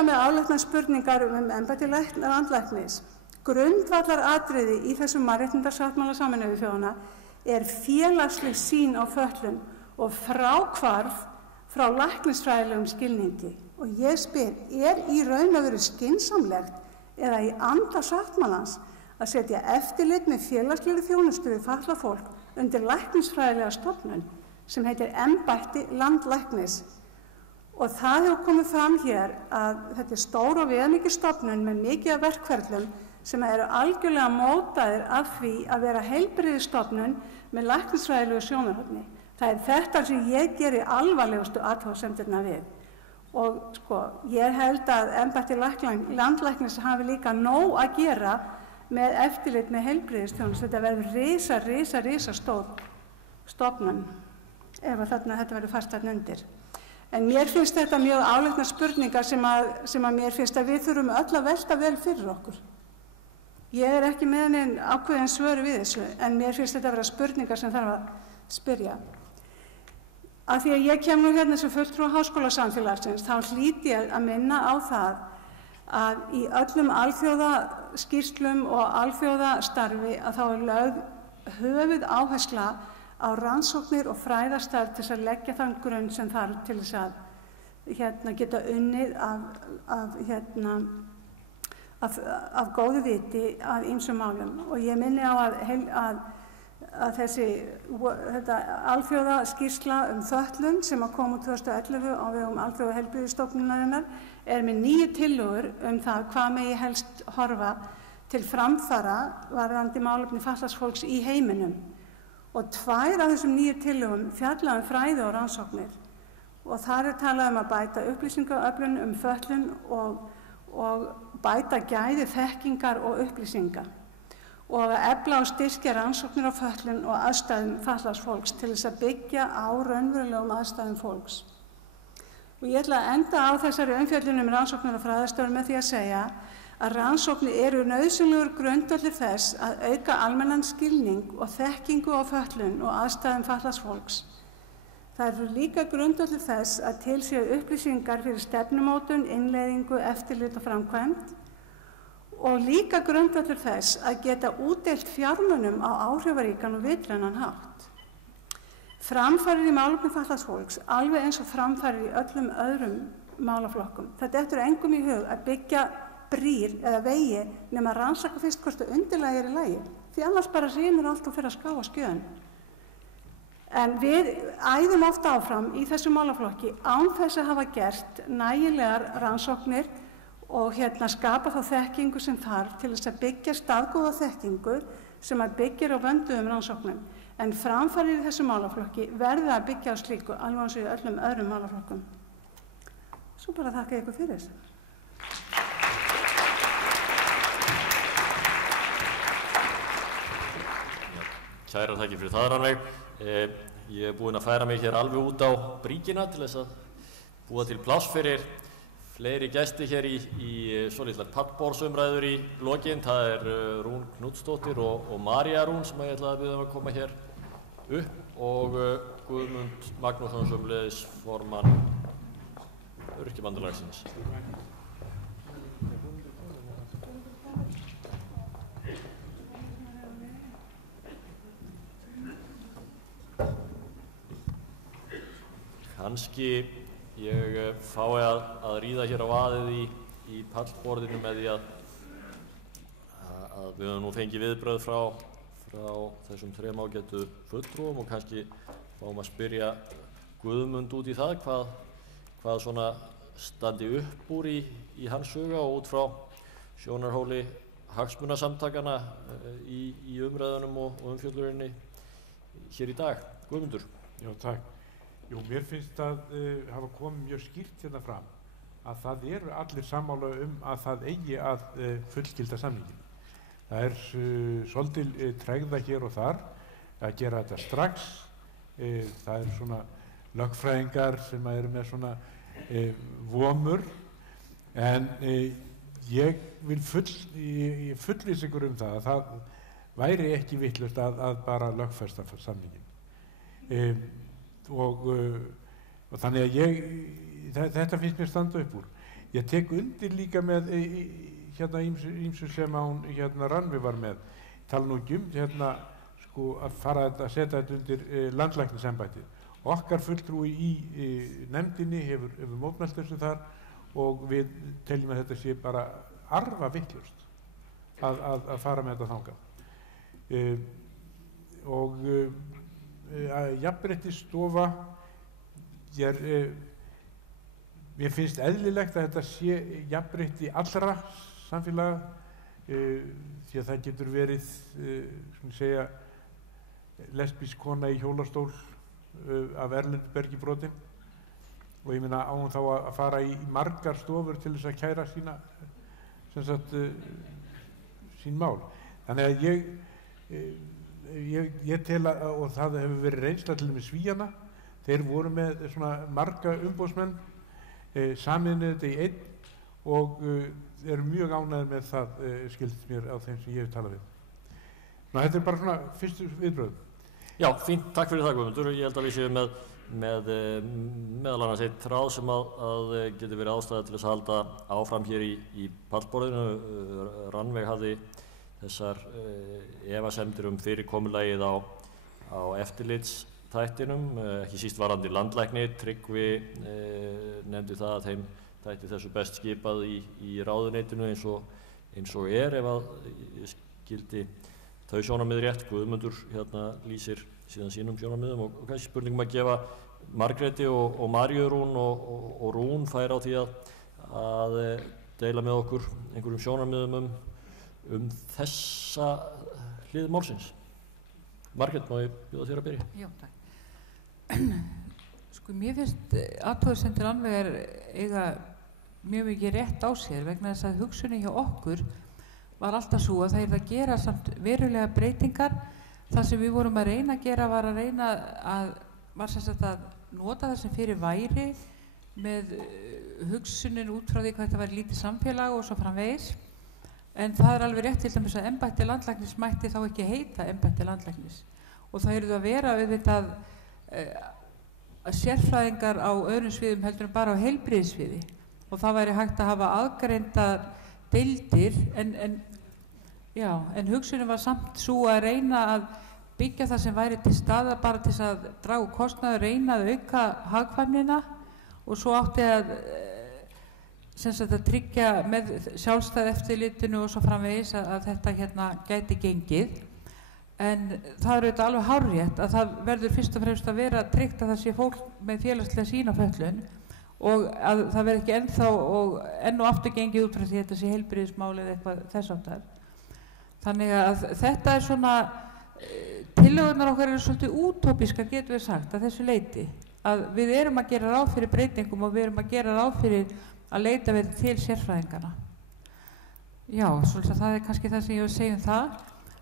með áleitnar spurningar embætti landlæknis. Grundvallaratriði í þessum mannréttindasáttmála Sameinuðu þjóðanna félagsleg sýn á fötlun og fráhvarf frá læknisfræðilegum skilningi. Og ég spyr, í raun og veru skynsamlegt eða í anda sáttmálans að setja eftirlit með félagslegri þjónustu við fatlað fólk undir læknisfræðilega stofnun sem heitir embætti landlæknis. Og það hefur komið fram hér að þetta stór og viðamikil stofnun með mikið af verkferlum sem algjörlega mótaðir af því að vera heilbrigðisstofnun með læknisfræðilegu sjónarhorni. Það þetta sem ég geri alvarlegustu athugasemdirnar við. Og ég held að embætti landlæknis hafi líka nóg að gera með eftirlit með heilbrigðisþjónustu. Þetta verður risa stór stofnun ef þetta verður fast þarna undir. En mér finnst þetta mjög áleitnar spurningar sem að mér finnst að við þurfum öll að velta vel fyrir okkur. Ég ekki með neinn ákveðin svör við þessu, en mér finnst þetta að vera spurningar sem þarf að spyrja. Af því að ég kem nú hérna sem fulltrúi háskólasamfélagsins, þá hlýt ég að minna á það að í öllum alþjóðaskýrslum og alþjóðastarfi að þá lögð höfuð áhersla á rannsóknir og fræðastarf til að leggja þann grunn sem þarf til þess að geta unnið af góðu viti að ýmsum málum. Og ég minni á að þetta alþjóðaskýrsla fötlun sem kom úr 2011 á vegum Alþjóðaheilbrigðisstofnunarinnar með 9 tillögur það hvað megi helst horfa til framfara varðandi málefni fatlaðs fólks í heiminum. Og 2 af þessum 9 tillögum fjalla fræði og rannsóknir. Og þar talað að bæta upplýsingaöflun fötlun og bæta gæði þekkingar og upplýsinga. Og að efla og styrkja rannsóknir á fötlun og aðstæðum fatlaðs fólks til þess að byggja á raunverulegum aðstæðum fólks. Og ég ætla að enda á þessari umfjöllun rannsóknir og fræðastörf með því að segja að rannsóknir eru nauðsynlegur grundvöllur þess að auka almennan skilning og þekkingu á fötlun og aðstæðum fatlaðs fólks. Það eru líka grundvöllur þess að til séu upplýsingar fyrir stefnumótun, innleiðingu, eftirlit og framkvæmd og líka grundvöllur þess að geta útdeilt fjármunum á áhrifaríkan og vitrænan hátt. Framfarir í málefnum fatlaðs fólks, alveg eins og framfarir í öllum öðrum málaflokkum. Það dettur engum í hug að byggja brýr eða vegi nema að rannsaka fyrst hvort undirlagi í lagi. Því annars bara hrynur allt og fer að skáa skjön. En við æðum oft áfram í þessu málaflokki án þess að hafa gert nægilegar rannsóknir og skapa þá þekkingu sem þarf til þess að byggja staðgóða þekkingu sem að byggir á vönduðum rannsóknum. En framfarir í þessu málaflokki verða að byggja á slíku alveg eins og í öllum öðrum málaflokkum. Svo bara þakka ykkur fyrir þessu. Kærar þakkir fyrir það, Rannveig. Ég er búinn að færa mig hér alveg út á bríkina til þess að búa til pláss fyrir fleiri gesti hér í svolítlar pallborðsumræður í lokin. Það er Rún Knútsdóttir og María Rún sem ég ætlaði að biðja að koma hér upp og Guðmund Magnússon sömuleiðis formann Öryrkjabandalagsins. Kannski ég fái að ríða hér á vaðið í pallborðinu með því að við höfum nú fengið viðbrögð frá þessum þrem ágætu fulltrúum og kannski fáum að spyrja Guðmund út í það hvað svona standi upp úr í hans huga og út frá sjónarhóli hagsmunasamtakana í umræðunum og umfjöllurinni hér í dag. Guðmundur. Já, takk. Jú, mér finnst að hafa komið mjög skýrt hérna fram að það eru allir sammála að það eigi að fullgilda samninginn. Það er svolítil tregða hér og þar að gera þetta strax. Það er svona lögfræðingar sem eru með svona vomur en ég vil fullvissa ykkur það að það væri ekki vitlaust að bara lögfesta samninginn. Og þannig að þetta finnst mér standa upp úr. Ég tek undir líka með ýmsu sem hún Rannveig var með. Tala nú ekki að fara að setja þetta undir landlæknisembættið. Okkar fulltrúi í nefndinni hefur mótmælt þessu þar og við teljum að þetta sé bara arfa vitlaust að fara með þetta þangað. Jafnréttisstofa, mér finnst eðlilegt að þetta sé jafnrétti allra samfélaga því að það getur verið lesbísk kona í hjólastól af erlendu bergi brotin og ég meina á hún þá að fara í margar stofur til þess að kæra sín mál. Þannig að ég tel að, og það hefur verið reynsla til með Svíana, þeir voru með svona marga umboðsmenn, saminuðu þetta í einn og eru mjög ánægðir með það, skilst mér á þeim sem ég hef talað við. Þetta er bara svona fyrstu viðbrögð. Já, fínt, takk fyrir það Guðmundur. Ég held að við séum með meðal annars eitt ráð sem að getur verið ástæða til þess að halda áfram hér í pallborðinu. Rannveig hafði þessar efasemdir fyrirkomulagið á eftirlitsþættinum, ekki síst varðandi landlækni. Tryggvi nefndi það að þeim þætti þessu best skipað í ráðuneytinu eins og ef að skildi þau sjónarmið rétt. Guðmundur lýsir síðan sínum sjónarmiðum og kannski spurningum að gefa Margréti og Maríu Rún og Rún fær á því að deila með okkur einhverjum sjónarmiðum þessa hlið málsins. Margrét, má ég bjóða þér að byrja? Já, takk. Sko, mér finnst athugasemdir Rannveigar eiga mjög mikið rétt á sér vegna þess að hugsunin hjá okkur var alltaf svo að það er að gera samt verulega breytingar. Það sem við vorum að reyna að gera var að nota það sem fyrir væri með hugsunin út frá því hvað þetta væri lítið samfélag og svo framvegis. En það er alveg rétt til dæmis að embætti landlæknis mætti þá ekki heita embætti landlæknis. Og það eru að vera auðvitað sérfræðingar á öðrum sviðum heldur en bara á heilbrigðissviði. Og það væri hægt að hafa aðgreindar deildir en hugsunin var samt svo að reyna að byggja það sem væri til staðar bara til að draga úr kostnaður, reyna að auka hagkvæmnina og svo átti að tryggja með sjálfstæð eftirlitinu og svo framvegis að þetta gæti gengið. En það er auðvitað alveg hárrétt að það verður fyrst og fremst að vera tryggt að það sé fólk með félagslega sýnaföllun og að það verður ekki enn og aftur gengið út frá því þetta sé heilbrigðismál eða eitthvað þess áttar. Þannig að þetta er svona, tillögurnar okkar eru svolítið útópískar getum við sagt að þessu leyti. Að við erum að gera ráð fyrir breytingum og við erum að gera ráð fyrir að leita við til sérfræðingana. Já, svolítið það er kannski það sem ég vil segja um það.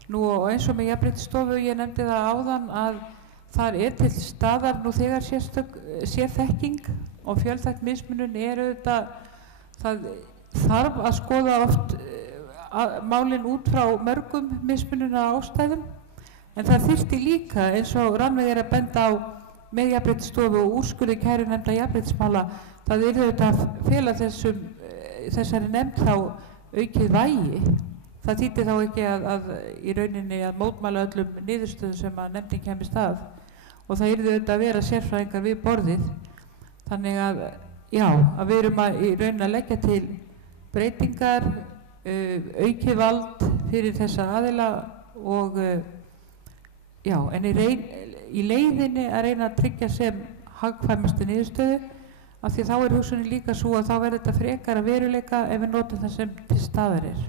Nú og eins og með Jafnréttisstofu, ég nefndi það áðan að þar er til staðar nú þegar sérþekking og fjölþætt mismunun auðvitað, það þarf að skoða oft málin út frá mörgum mismununa ástæðum, en það þyrfti líka eins og Rannveig að benda á með Jafnréttisstofu og úrskurði kærunefndar jafnréttismála, það auðvitað að fela þessari nefnd þá aukið vægi. Það þýddi þá ekki að í rauninni að mótmæla öllum niðurstöðum sem að nefndin kemist að og það auðvitað að vera sérfræðingar við borðið. Þannig að við erum í rauninni að leggja til breytingar, aukið vald fyrir þessa aðila og en í leiðinni að reyna að tryggja sem hagkvæmustu niðurstöðu af því þá er hugsunin líka svo að þá verður þetta frekar að veruleika ef við notum það sem til staðar er.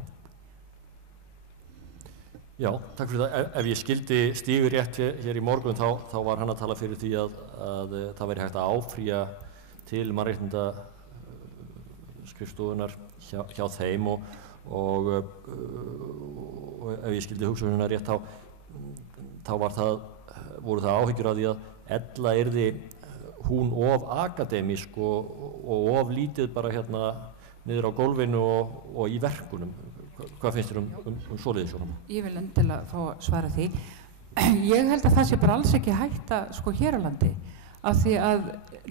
Já, takk fyrir það. Ef ég skildi Stígur rétt hér í morgun þá var hann að tala fyrir því að það væri hægt að áfrýja til mannréttindaskrifstofunnar hjá þeim og ef ég skildi hugsunina rétt þá voru það áhyggjur af því að ella yrði hún of akademísk og of lítið bara niður á gólfinu og í verkunum. Hvað finnst þér um svoleiðis sjónarmið? Ég vil endilega fá að svara því. Ég held að það sé bara alls ekki hætta hér á landi af því að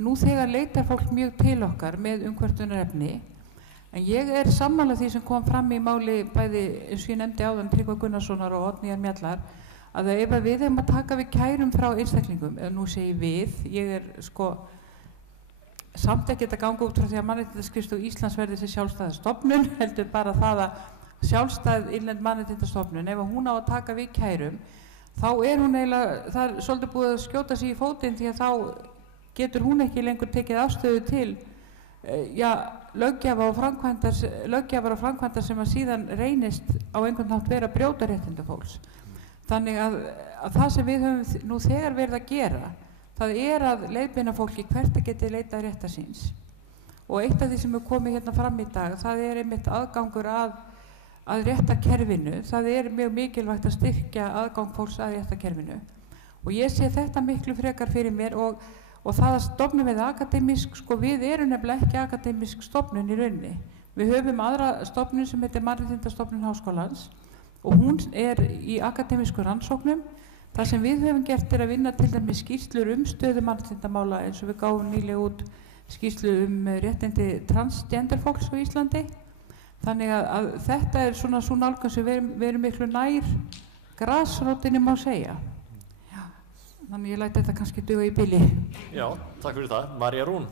nú þegar leitar fólk mjög til okkar með umkvörtunarefni en ég er sammála því sem kom fram í máli bæði eins og ég nefndi áðan Tryggva Gunnarssonar og Oddnýjar Mjallar að ef við hefum að taka við kærum frá einstaklingum, eða nú segi ég er samt ekki að ganga út frá því að Mannréttindaskrifstofa Íslands verði þessi sjálfstæða stofnun, heldur bara það að sjálfstæð innlend mannréttindastofnun, ef hún á að taka við kærum, þá hún eiginlega, það er svolítið búið að skjóta sig í fótinn því að þá getur hún ekki lengur tekið afstöðu til löggjafar og framkvæmdar sem að síðan reynist á einhvern hátt vera að brjóta réttindi fólks. Þannig að það sem við höfum nú þegar verið að gera, það er að leiðbeina fólki hvert að geti leitað réttar síns. Og eitt af því sem er komið hérna fram í dag, það er einmitt aðgangur að réttarkerfinu. Það er mjög mikilvægt að styrkja aðgang fólks að réttarkerfinu. Og ég sé þetta miklu frekar fyrir mér og það að stofnum við akademísk, við erum nefnilega ekki akademísk stofnun í rauninni. Við höfum aðra stofnun sem heitir Mannréttindastofnun Háskólans og hún er í akademísku rannsóknum. Það sem við höfum gert er að vinna til dæmis skýrslur stöðu mannréttindamála eins og við gáfum nýlega út skýrslu réttindi transgender fólks á Íslandi. Þannig að þetta er svona svo nálgun sem við erum miklu nær grasrótinni má segja. Já. Þannig ég læt þetta kannski duga í bili. Já, takk fyrir það. María Rún.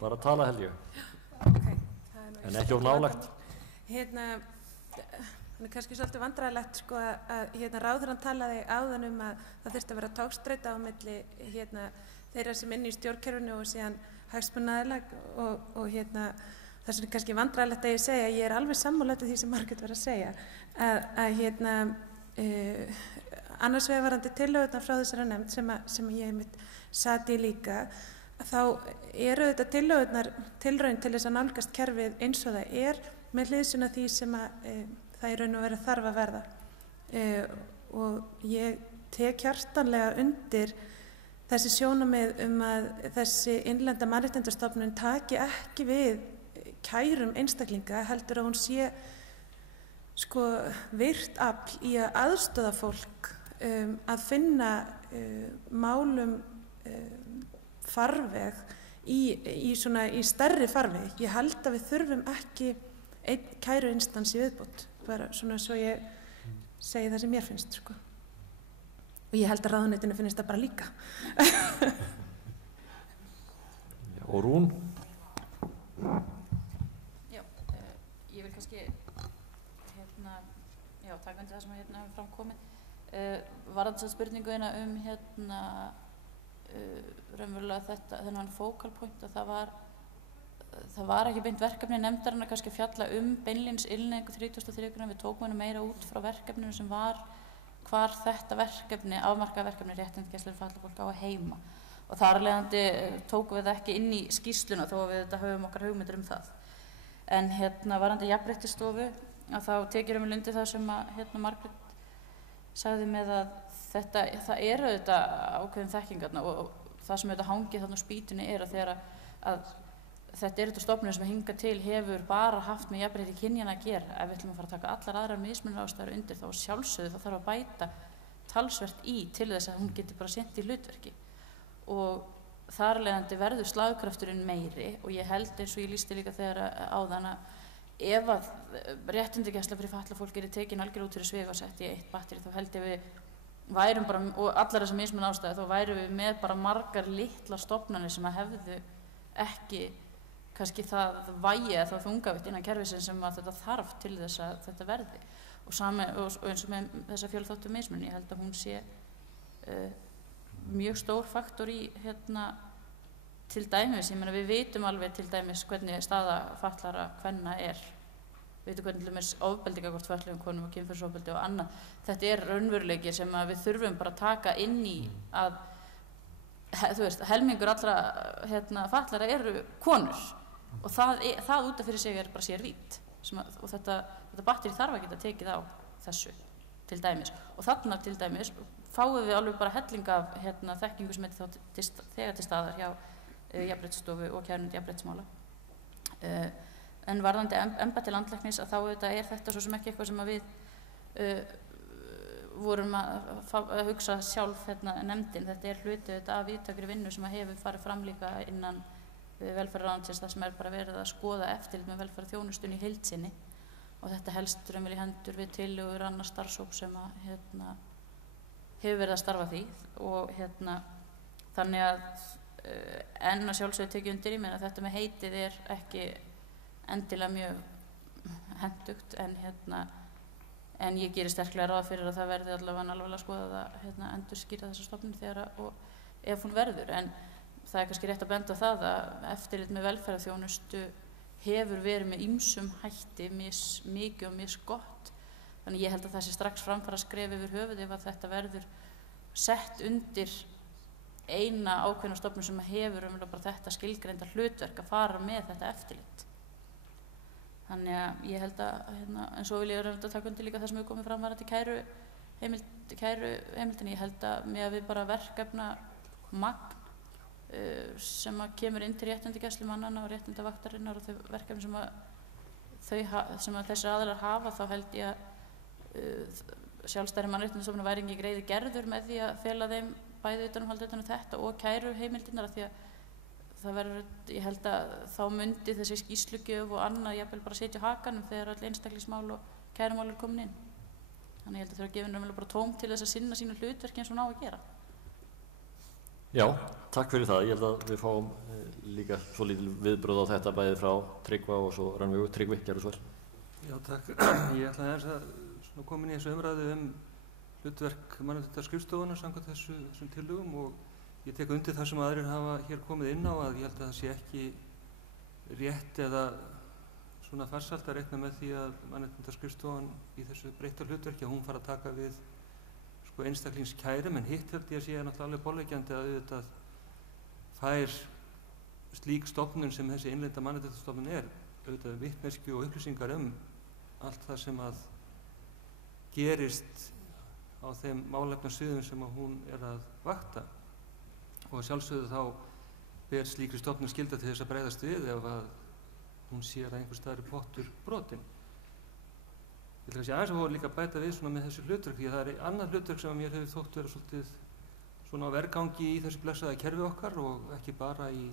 Bara tala held ég. Okay. En ekki of nálægt. Það er kannski svolítið vandræðilegt að ráðherrann talaði áðan að það þyrfti að vera togstreita á milli þeirra sem inn í stjórnkerfinu og síðan hagsmunaaðila og það sem er kannski vandræðilegt að ég segja, ég er alveg sammála því sem Margrét var að segja annars vegar varðandi tillögurnar frá þessari nefnd sem ég sat í líka þá eru þetta tillögurnar tilraun til þess að nálgast kerfið eins og það er með hliðsjón af því sem það í raun og veru þarf að verða og ég tek hjartanlega undir þessi sjónarmið að þessi innlenda mannréttindastofnun taki ekki við kærum einstaklinga, heldur að hún sé virt afl í að aðstoða fólk að finna málum farveg í stærri farveg. Ég held að við þurfum ekki einn kæruinstans í viðbót, bara svona svo ég segi það sem mér finnst, og ég held að ráðuneytinu finnst það bara líka. Og Rún? Já, ég vil kannski taka undir það sem hefur framkomið. Varðandi spurningu raunverulega þennan focal point, að það var ekki beint verkefni nefndarinnar kannski að fjalla beinlínis innleiðingu 33. grein. Við tókum hana meira út frá verkefninu sem var hvar þetta verkefni, afmarkaða verkefni réttindagæslu fatlaðs fólks á að heima. Og þar af leiðandi tókum við það ekki inn í skýrsluna þó að við þetta höfum okkar hugmyndir það. En varðandi Jafnréttisstofu, að þá tekjum við undir það sem Margrét sagði með að það eru auðvitað ákveðin þekkingarna og það sem auðvitað hangið þarna á spýtunni að þegar að þetta er auðvitað stofnun sem hingað til hefur bara haft með jafnrétti kynjanna að gera. Ef við ætlum að fara að taka allar aðrar mismununarástæður undir þá sjálfsögðu þá þarf að bæta talsvert til þess að hún geti bara sinnt í hlutverki. Og þar af leiðandi verður slagkrafturinn meiri og ég held eins og ég lýsti líka þegar áðan að ef að réttindagæsla fyrir fatlað fólk tekin algjörlega út fyrir svig og sett í eitt batteri þá held ég við værum bara, og allar þessar mismununarástæður, þá værum við með bara margar litla stofnanir sem að hefðu ekki kannski það vægi eða það þungavitt innan kerfisins sem að þetta þarf til þess að þetta verði. Og eins og með þessa fjölþáttu mismun, ég held að hún sé mjög stór faktor í til dæmis, ég meina við vitum alveg til dæmis hvernig staða fatlaðra kvenna við vitum hvernig til dæmis ofbeldi gagnvart fötluðum konum og kynferðisofbeldi og annað. Þetta er raunveruleiki sem að við þurfum bara að taka inn í að helmingur allra fatlaðra eru konur og það út af fyrir sig bara sérvítt og þetta batteri þarf ekki að tekið á þessu til dæmis og þarna til dæmis fáum við alveg bara helling af þekkingu sem þegar til staðar hjá Jafnréttisstofu og kærunefnd jafnréttismála. En varðandi embætti landlæknis að þá auðvitað þetta svo sem ekki eitthvað sem að við vorum að hugsa sjálf nefndin. Þetta hluti af víðtækri vinnu sem að hefur farið fram líka innan velferðarráðuneytisins þar sem bara verið að skoða eftirlit með velferðarþjónustunni í heild sinni og þetta helst raunverulega í hendur við tillögur annars starfshóp sem að hefur verið að starfa því og þannig að en að sjálfsögðu tekið undir í mér að þetta með heitið ekki endilega mjög hentugt en ég gerir sterklega ráð fyrir að það verði allavega að skoða það endurskýra þessa stofnun þegar og ef hún verður en það er kannski rétt að benda á það að eftirlit með velferðarþjónustu hefur verið með ýmsum hætti mikið og misgott þannig ég held að það sé strax framfara skref yfir höfuð ef að þetta verður sett undir eina ákveðna stofnun sem hefur bara þetta skilgreinda hlutverk að fara með þetta eftirlit. Þannig að ég held að en svo vil ég reynda að taka undir líka það sem hefur komið fram varðandi kæruheimildinni. Ég held að með að við bara verkefna magn sem að kemur inn til réttindagæslumannanna og réttindavaktarinnar og þau verkefni sem að þessir aðilar hafa þá held ég að sjálfstæðri mannréttindastofnun væri ekki greiði gerður með því að fela þeim bæði utanum þetta og kæruheimildirnar af því að það verður, ég held að þá myndi þessi skýrslugjöf og annað jafnvel bara setja á hakanum þegar öll einstaklingsmál og kærumál eru komin inn. Þannig ég held að það er að gefa raunverulega bara tóm til þess að sinna sínu hlutverki eins og ná að gera. Já, takk fyrir það. Ég held að við fáum líka svo lítil viðbröð á þetta bæði frá Tryggva og svo Rannveigu. Tryggvi, gerðu svo vel. Já, takk. Ég ætla aðeins að koma inn í þessu umræðu hlutverk mannréttindaskrifstofunnar samkvæmt þessum tillögum og ég tek undir það sem aðrir hafa hér komið inn á að ég held að það sé ekki rétt eða svona farsælt að reikna með því að mannréttindaskrifstofan í þessu breytta hlutverki að hún fara að taka við einstaklingskærum en hitt held ég að sé náttúrulega alveg borðleggjandi að auðvitað fær slík stofnun sem þessi innlenda mannréttindastofnun auðvitað vitneskju og upplýsingar allt það sem að gerist á á þeim málefnasviðum sem hún að vakta. Og sjálfsögðu þá ber slíkri stofnun skylda til þess að bregðast við ef að hún sér að einhver staðar pottur brotinn. Ég ætla kannski aðeins að líka bæta við svona með þessu hlutverk, því að það annað hlutverk sem mér hefur þótt vera svolítið svona á vergangi í þessu blessaða kerfi okkar og ekki bara í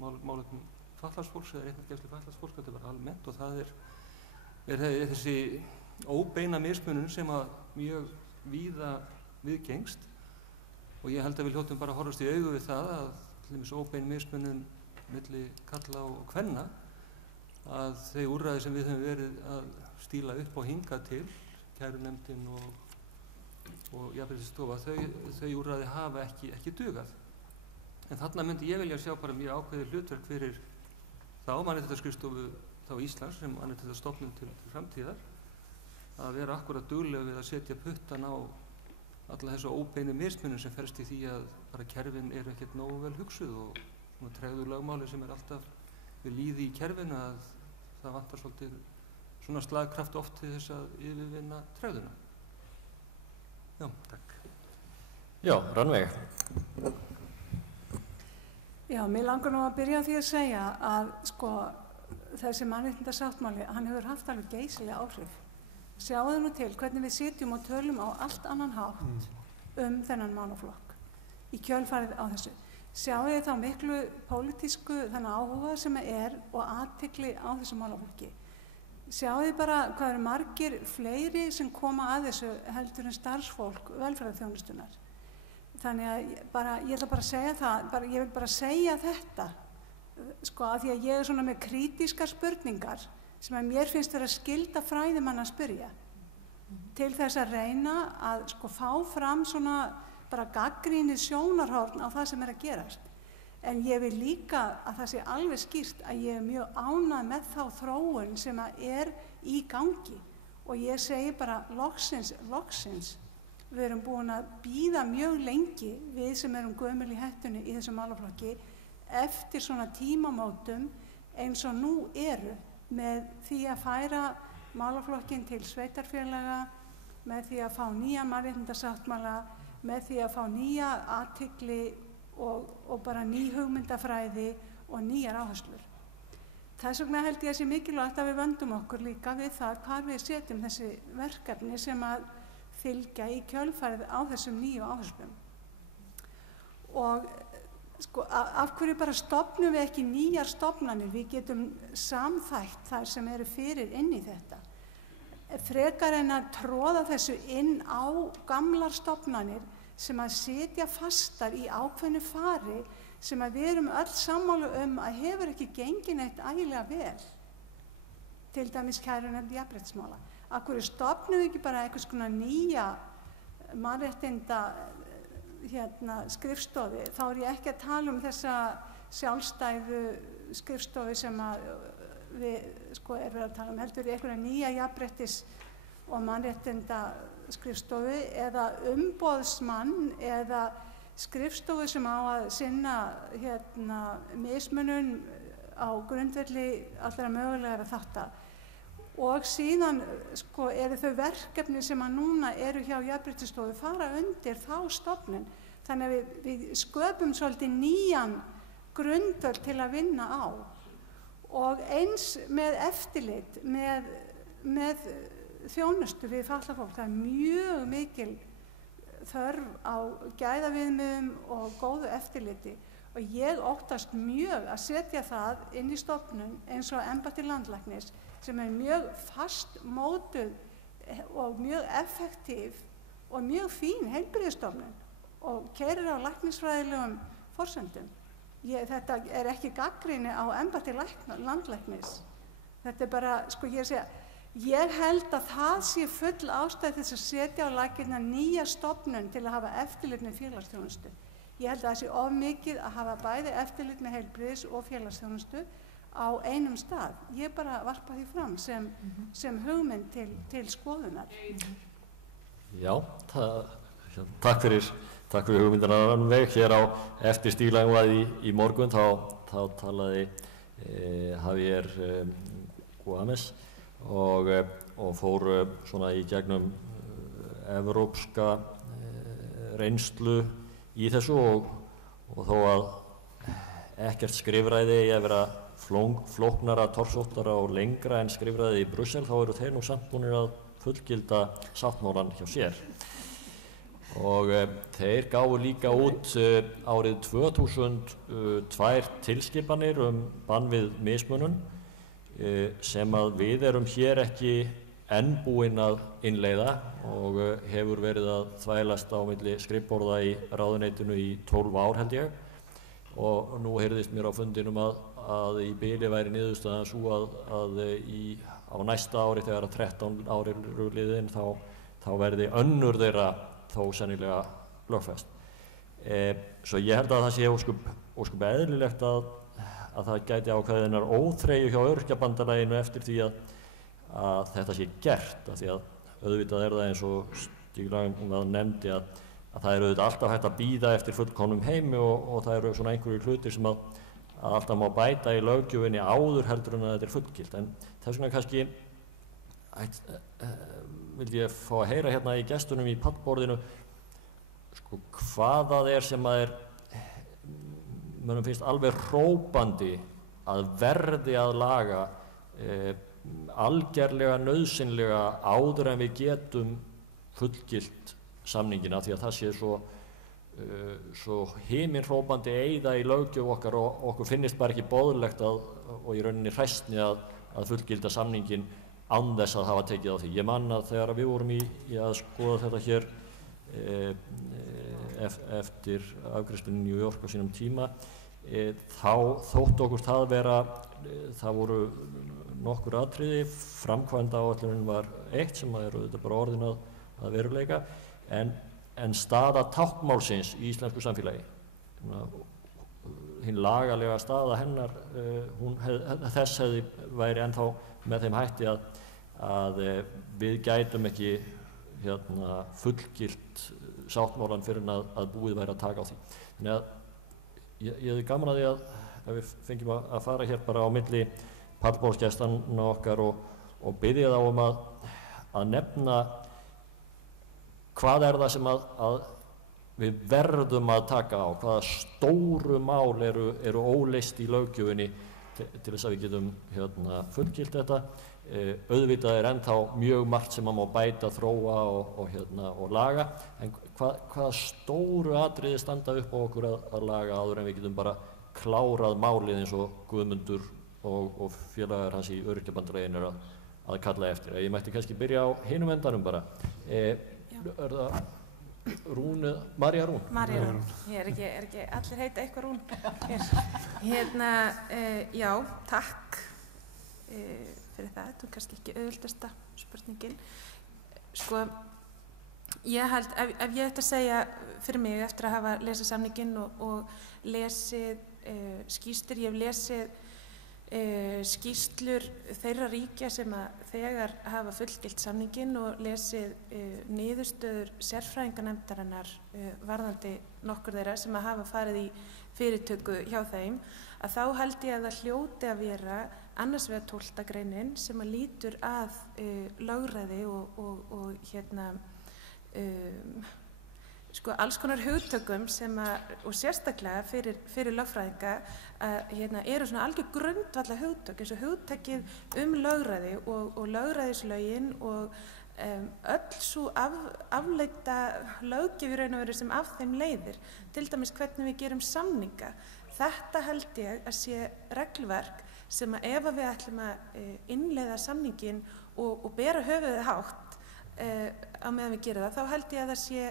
málefnum fatlaðs fólks eða réttindagæslu fatlaðs fólks, þetta er bara almennt, og það er þessi óbeina mismunun sem að mjög víða viðgengst, og ég held að við hljótum bara að horfast í augu við það að til dæmis óbein mismunun milli karla og kvenna, að þau úrræði sem við höfum verið að stíla upp og hinga til, kærunefndin og jafnréttisstofa, þau úrræði hafa ekki dugað. En þarna myndi ég vilja sjá bara mjög ákveðið hlutverk fyrir þá Mannréttindaskrifstofu þá Íslands sem mannréttindastofnun til framtíðar, að vera akkúrat dugleg við að setja puttan á alla þessu óbeinu mismunum sem felst í því að bara kerfin eru ekkert nógu vel hugsuð og svona tregðu lögmáli sem alltaf við líði í kerfinu, að það vantar svolítið svona slagkraft oft til þess að yfirvinna tregðuna. Já, takk. Já, Rannveig. Já, mér langar nú að byrja á því að segja að sko þessi mannréttindasáttmáli, hann hefur haft alveg geysilega áhrif. Sjáðu nú til hvernig við sitjum og tölum á allt annan hátt þennan málaflokk í kjölfarið á þessu. Sjáðu þið þá miklu pólitísku þannig áhuga sem og athygli á þessu málaflokki. Sjáðu þið bara hvað eru margir fleiri sem koma að þessu heldur en starfsfólk velferðarþjónustunnar. Þannig að ég ætla bara að segja það, ég vil bara segja þetta, sko, af því að ég er svona með krítískar spurningar sem að mér finnst vera skylda fræðimanna að spyrja, til þess að reyna að sko fá fram svona bara gagnrýnið sjónarhorn á það sem að gerast. En ég vil líka að það sé alveg skýrt að ég er mjög ánægð með þá þróun sem að í gangi, og ég segi bara loksins, við erum búin að bíða mjög lengi, við sem erum gömul í hettunni í þessum málaflokki, eftir svona tímamótum eins og nú eru, með því að færa málaflokkin til sveitarfélaga, með því að fá nýja mannréttindasáttmála, með því að fá nýja athygli og bara ný hugmyndafræði og nýjar áherslur. Þess vegna held ég að sé mikilvægt að við vöndum okkur líka við það hvar við setjum þessi verkefni sem að fylgja í kjölfarið á þessum nýju áherslum. Og sko, af hverju bara stofnum við ekki nýjar stofnanir? Við getum samþætt þar sem eru fyrir inn í þetta. Frekar en að tróða þessu inn á gamlar stofnanir sem að sitja fastar í ákveðnu fari sem að við erum öll sammála að hefur ekki gengið neitt ægilega vel. Til dæmis kærunefnd jafnréttismála. Af hverju stofnum við ekki bara einhvers konar nýja mannréttinda skrifstofu? Þá er ég ekki að tala um þessa sjálfstæðu skrifstofu sem að við verið að tala um, heldur einhverja nýja jafnréttis og mannréttinda skrifstofu eða umboðsmann eða skrifstofu sem á að sinna mismunun á grundvelli allra mögulegra þátta. Og síðan eru þau verkefni sem að núna eru hjá Jafnréttisstofu fara undir þá stofnun. Þannig að við sköpum svolítið nýjan grundvöll til að vinna á. Og eins með eftirlit, með þjónustu við fatlað fólk. Það er mjög mikil þörf á gæðaviðmiðum og góðu eftirliti. Og ég óttast mjög að setja það inn í stofnun eins og embætti landlæknis sem er mjög fast mótuð og mjög effektív og mjög fín heilbrigðisstofnun og keyrir á læknisfræðilegum forsendum. Þetta er ekki gagnrýni á embætti landlæknis. Þetta er bara, ég held að það sé full ástæða þess að setja á laggirnar nýja stofnun til að hafa eftirlit með félagsþjónustu. Ég held að það sé of mikið að hafa bæði eftirlit með heilbrigðis og félagsþjónustu á einum stað. Ég bara varpa því fram sem hugmynd til skoðunar. Já, takk fyrir hugmyndina Rannveig. Hér á eftir stílagumræði í morgun þá talaði Javier Guames og fór svona í gegnum evrópska reynslu í þessu og þó að ekkert skrifræði eigi að vera flóknara, torsóttara og lengra en skrifræði í Brussel, þá eru þeir nú samt búnir að fullgilda sáttmálann hjá sér. Og þeir gáfu líka út árið 2000 tvær tilskipanir bann við mismunun sem að við erum hér ekki enn búin að innleiða og hefur verið að þvælast á milli skrifborða í ráðuneytinu í 12 ár held ég, og nú heyrðist mér á fundinum að í bili væri niðurstaðan svo að á næsta ári þegar 13 ári eru liðin þá verði önnur þeirra þó sennilega lögfest. Svo ég held að það sé ósköp eðlilegt að það gæti ákveðinnar óþreyju hjá Öryrkjabandalaginu eftir því að þetta sé gert, af því að auðvitað það eins og Stíg Lagerman nefndi að það auðvitað alltaf hægt að bíða eftir fullkomnum heimi og það eru svona einhverjir hlutir sem að alltaf má bæta í löggjöfinni áður heldur en að þetta fullgilt. En þess vegna kannski vildi ég fá að heyra hérna í gestunum í pallborðinu hvað það sem að mönnum finnst alveg hrópandi að verði að laga algerlega nauðsynlega áður en við getum fullgilt samningina, því að það sé svo himinhrópandi eyða í löggjöf okkar og okkur finnist bara ekki boðlegt og í rauninni hræsni að fullgilda samningin án þess að hafa tekið á því. Ég man að þegar við vorum í að skoða þetta hér eftir afgreiðslunni í New York á sínum tíma, þá þótti okkur það voru nokkur atriði, framkvæmdaáætlunin var eitt sem auðvitað bara orðin að veruleika, en staða táknmálsins í íslensku samfélagi, hinn lagalega staða hennar, þess væri ennþá með þeim hætti að við gætum ekki fullgilt sáttmálann fyrir að búið væri að taka á því. Þannig að ég hefði gaman að því að við fengjum að fara hér bara á milli pallborðsgestanna okkar og biðja þá að nefna hvað það sem að við verðum að taka á, hvaða stóru mál eru óleyst í löggjöfinni til þess að við getum fullgilt þetta. Auðvitað ennþá mjög margt sem má bæta, þróa og laga, en hvaða stóru atriði standa upp á okkur að laga áður en við getum bara klárað málið eins og Guðmundur og félagar hans í Öryrkjabandalaginu að kalla eftir. Ég mætti kannski byrja á hinum endanum bara. Er það María Rún? María Rún. Ég er ekki allir heita eitthvað Rún. Já, takk fyrir það. Þetta er kannski ekki auðveldasta spurningin. Sko, ég held, ef ég ætti að segja fyrir mig eftir að hafa lesið samninginn og lesið skýrslur, ég hef lesið skýrslur þeirra ríkja sem að þegar hafa fullgilt samninginn og lesið niðurstöður sérfræðinganefndarinnar varðandi nokkur þeirra sem að hafa farið í fyrirtöku hjá þeim, að þá held ég að það hljóti að vera annars vegar 12. greinin sem að lítur að lögræði og alls konar hugtökum sem og sérstaklega fyrir lögfræðinga eru svona algjör grundvalla hugtök, eins og hugtakið lögræði og lögræðislögin og öll svo afleidda löggjöf í raun og veru sem af þeim leiðir, til dæmis hvernig við gerum samninga. Þetta held ég að sé reglverk sem að ef við ætlum að innleiða samningin og bera höfuðið hátt á meðan við gerum það, þá held ég að það sé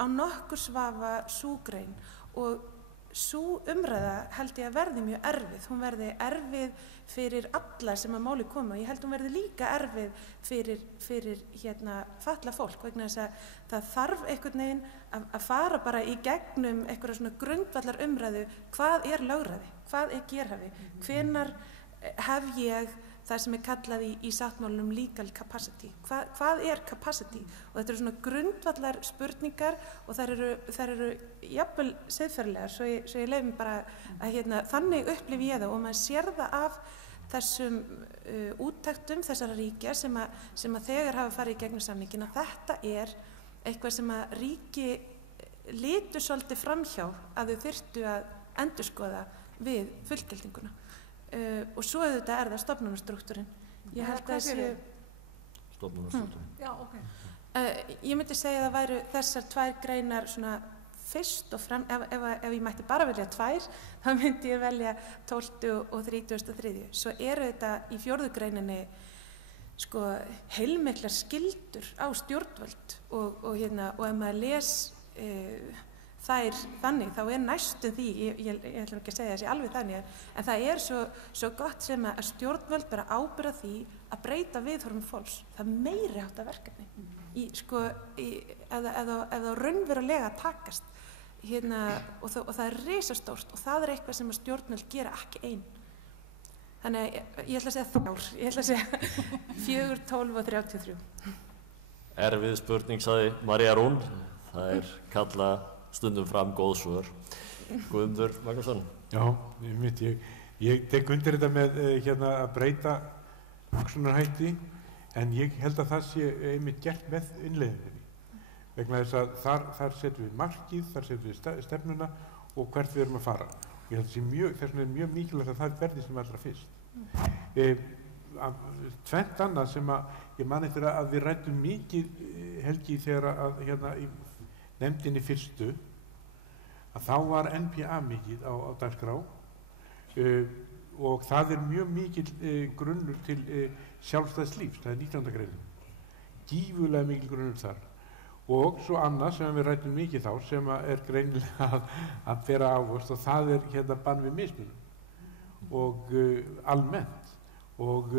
á nokkurs vafa sú grein og sú umræða held ég að verði mjög erfið. Hún verði erfið fyrir alla sem að máli koma og ég held hún verði líka erfið fyrir fatlað fólk, vegna þess að það þarf einhvern veginn að fara bara í gegnum einhverja svona grundvallar umræðu. Hvað er lögræði? Hvað er gerhafi? Hvenær hef ég það sem kallað í sáttmálanum legal capacity? Hvað er capacity? Og þetta eru svona grundvallar spurningar og þær eru jafnvel siðferðilegar, svo ég leyfi mér bara að þannig upplifi ég það og maður sér það af þessum úttektum þessara ríkja sem að þegar hafa farið í gegnum samningin að þetta er eitthvað sem að ríki litu svolítið framhjá að þau þyrftu að endurskoða við fullgildinguna. Og svo auðvitað það stofnanastruktúrinn. Ég held að þessi... Stofnanastruktúrinn. Já, ok. Ég myndi segja að það væru þessar 2 greinar svona fyrst og fremst, ef ég mætti bara velja 2, þá myndi ég velja 12. og 33. Svo þetta í 4. greininni sko heilmiklar skyldur á stjórnvöld og ef maður les þær þannig, þá næstum því, ég ætla ekki að segja þessi alveg þannig, en það svo gott sem að stjórnvöld bara ábyrgða því að breyta viðhorfum fólks. Það meiri háttar verkefni ef það raunverulega takast og það risastórt og það eitthvað sem að stjórnvöld gera ekki ein. Þannig að ég ætla að segja 3. Ég ætla að segja 4, 12 og 33. Erfið spurning, sagði María Rún. Það kalla stundum fram góð svör. Guðmundur Magnússon. Já, ég tek undir þetta með að breyta hugsunarhætti, en ég held að það sé einmitt gert með innleiðingunni. Vegna þess að þar setjum við markið, þar setjum við stefnuna og hvert við erum að fara. Ég held að þess vegna mjög mikilvægt að það verði sem allra fyrst. Tvennt annað sem ég man eftir að við ræddum mikið, Helgi, þegar að í nefndinni fyrstu, að þá var NPA mikið á dagskrá og það mjög mikil grunnur til sjálfstæðs lífs, það 19. greinin. Gífurlega mikil grunnur þar. Og svo annað sem við ræddum mikið þá, sem greinilega að bera ávöxt, og það bann við mismunun og almennt. Og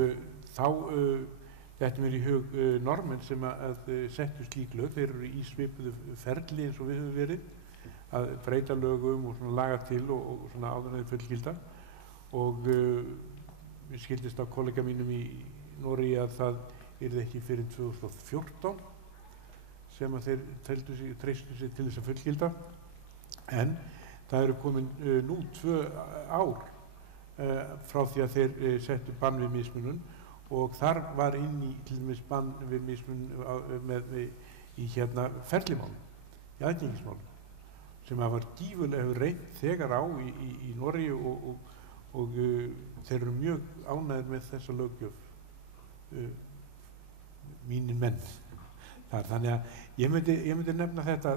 þá þetta mér í hug Normenn sem að settu slík lög. Þeir eru í svipuðu ferli eins og við höfum verið, að breyta lögum og svona laga til og svona áður en þeir fullgilda. Og við skildist á kollega mínum í Noregi að það yrði ekki fyrir 2014 sem að þeir treystu sig til þess að fullgilda, en það eru komin nú 2 ár frá því að þeir settu bann við mismunun, og þar var inn í til dæmis bann við mismunun í ferlimálum, í aðgengismálum, sem að var gífurlega reynt þegar á í Noregi og þeir eru mjög ánægðir með þessa löggjöf, mínir menn. Þannig að ég myndi nefna þetta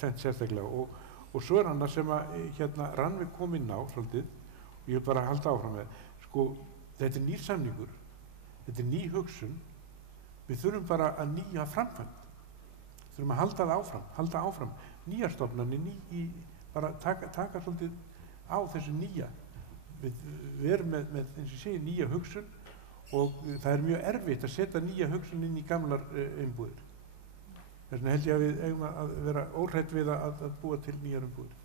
tvennt sérstaklega, og svo annað sem að Rannveig kom inn á svolítið, og ég vil bara halda áfram með, sko, þetta nýr samningur, þetta ný hugsun, við þurfum bara að nýja framkvæmd, þurfum að halda áfram, nýjar stofnanir, bara taka svolítið á þessu nýja. Við erum með eins og segja, nýja hugsun, og það mjög erfitt að setja nýja hugsun inn í gamlar umbúðir. Þess vegna held ég að við eigum að vera óhrædd við að búa til nýjar umbúðir.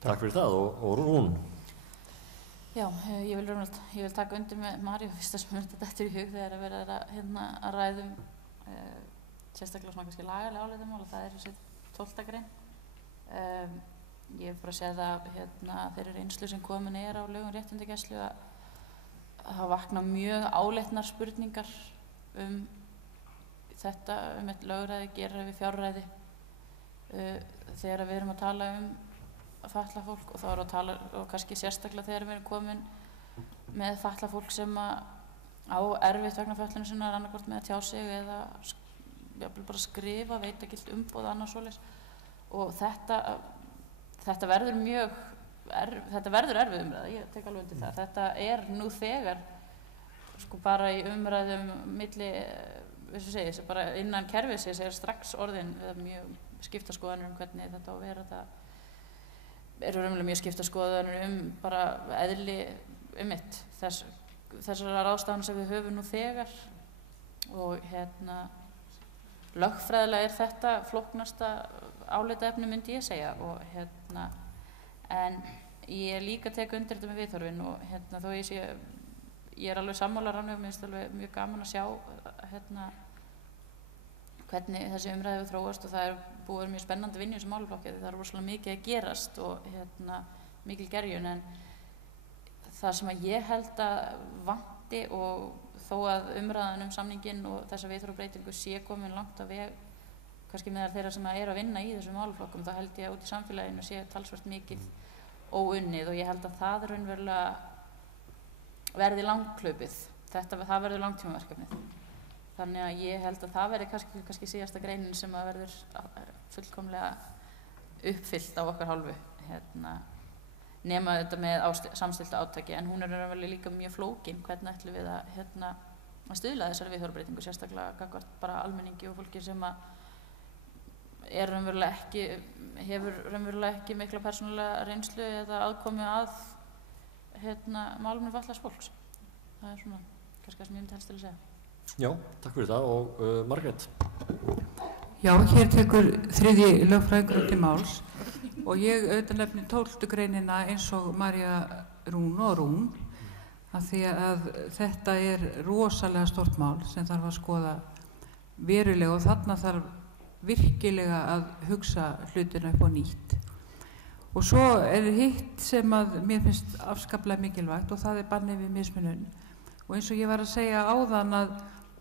Takk fyrir það, og Rún. Já, ég vil taka undir með Maríu fyrst sem þetta dettur í hug þegar að vera að ræðum sérstaklega svona kannski lagalega álitamál, og það þessi 12. grein. Ég vil bara segja það þeirri reynslu sem komin á lögum réttindagæslu að vakna mjög áleitnar spurningar þetta eitt lögræði, gera við fjárræði þegar við erum að tala fatlað fólk, og þá erum við að tala, og kannski sérstaklega þegar við erum komin með fatlað fólk sem á erfitt vegna fötlunar sinnar, annarkvort með að tjá sig eða bara skrifa, veitagilt umboð, annars svoleiðis. Og þetta verður erfið umræða, ég tek alveg undir það. Þetta nú þegar sko bara í umræðum milli, sem bara innan kerfisins strax orðin mjög skiptaskoðanir hvernig þetta á að vera. Það raunverulega mjög skiptaskoðanir bara eðli þessara ráðstafanir sem við höfum nú þegar, og lögfræðilega þetta flóknasta álitaefni, myndi ég segja, og en ég líka tek undir þetta með viðhorfin, og þó ég alveg sammála Rannveig, mér finnst alveg mjög gaman að sjá hvernig þessi umræði þróast, og það búið mjög spennandi vinna í þessum málaflokki, það rosalega mikið að gerast og mikil gerjun, en það sem að ég held að vanti, og þó að umræðan samninginn og þessa viðhorfbreytingu sé komin langt á veg kannski meðal þeirra sem eru að vinna í þessum málaflokkum, þá held ég að út í samfélaginu sé talsvert mikið óunnið og ég held að það raunverulega verði langhlaupið. Það verður langtímaverkefnið. Þannig að ég held að það verði kannski síðasta greinin sem að verður fullkomlega uppfyllt á okkar hálfu. Nema þetta með samstilltu átaki, en hún raunverulega líka mjög flókin. Hvernig ætlum við að stuðla þessari viðhorfsbreytingu, sérstaklega gagnvart bara almenningi og fólki sem að hefur raunverulega ekki mikla persónulega reynslu eða aðkomu að málefnum fatlaðs fólks. Það er svona kannski það sem ég myndi helst til að segja. Já, takk fyrir það og Margrét. Já, hér tekur þriðji lögfræðingur til máls og ég auðvitað nefni 12. greinina eins og María Rún af því að þetta er rosalega stórt mál sem þarf að skoða verulega og þarna þarf virkilega að hugsa hlutina upp á nýtt. Og svo er hitt sem að mér finnst afskaplega mikilvægt og það er bannið við mismunun. Og eins og ég var að segja áðan að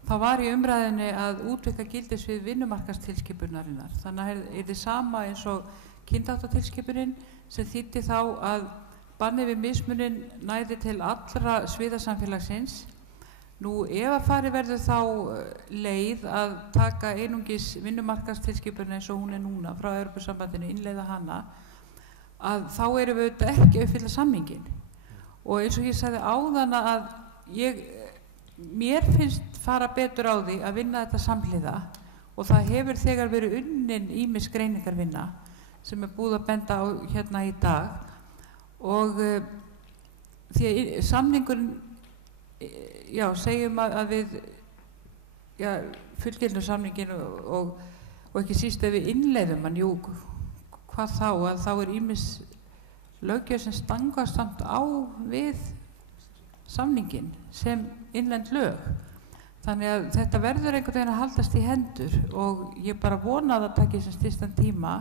þá var í umræðinni að útvíkka gildissvið vinnumarkaðstilskipunarinnar. Þannig að er þið sama eins og kynþáttatilskipunin sem þýddi þá að bannið við mismunin næði til allra sviða samfélagsins. Nú ef að farið verður þá leið að taka einungis vinnumarkaðstilskipunina eins og hún er núna frá Evrópusambandinu, innleiða hana, að þá erum við auðvitað ekki að uppfylla samningin. Og eins og ég sagði áðan að mér finnst fara betur á því að vinna þetta samhliða og það hefur þegar verið unnin ýmis greiningarvinna sem er búið að benda á hérna í dag og því að samningurinn segjum að við fullgildum samningin og ekki síst ef við innleiðum hann, hvað þá að þá er ýmis löggjöf sem stangast samt á við samningin sem innlend lög. Þannig að þetta verður einhvern veginn að haldast í hendur og ég bara vona að það taki sem stystan tíma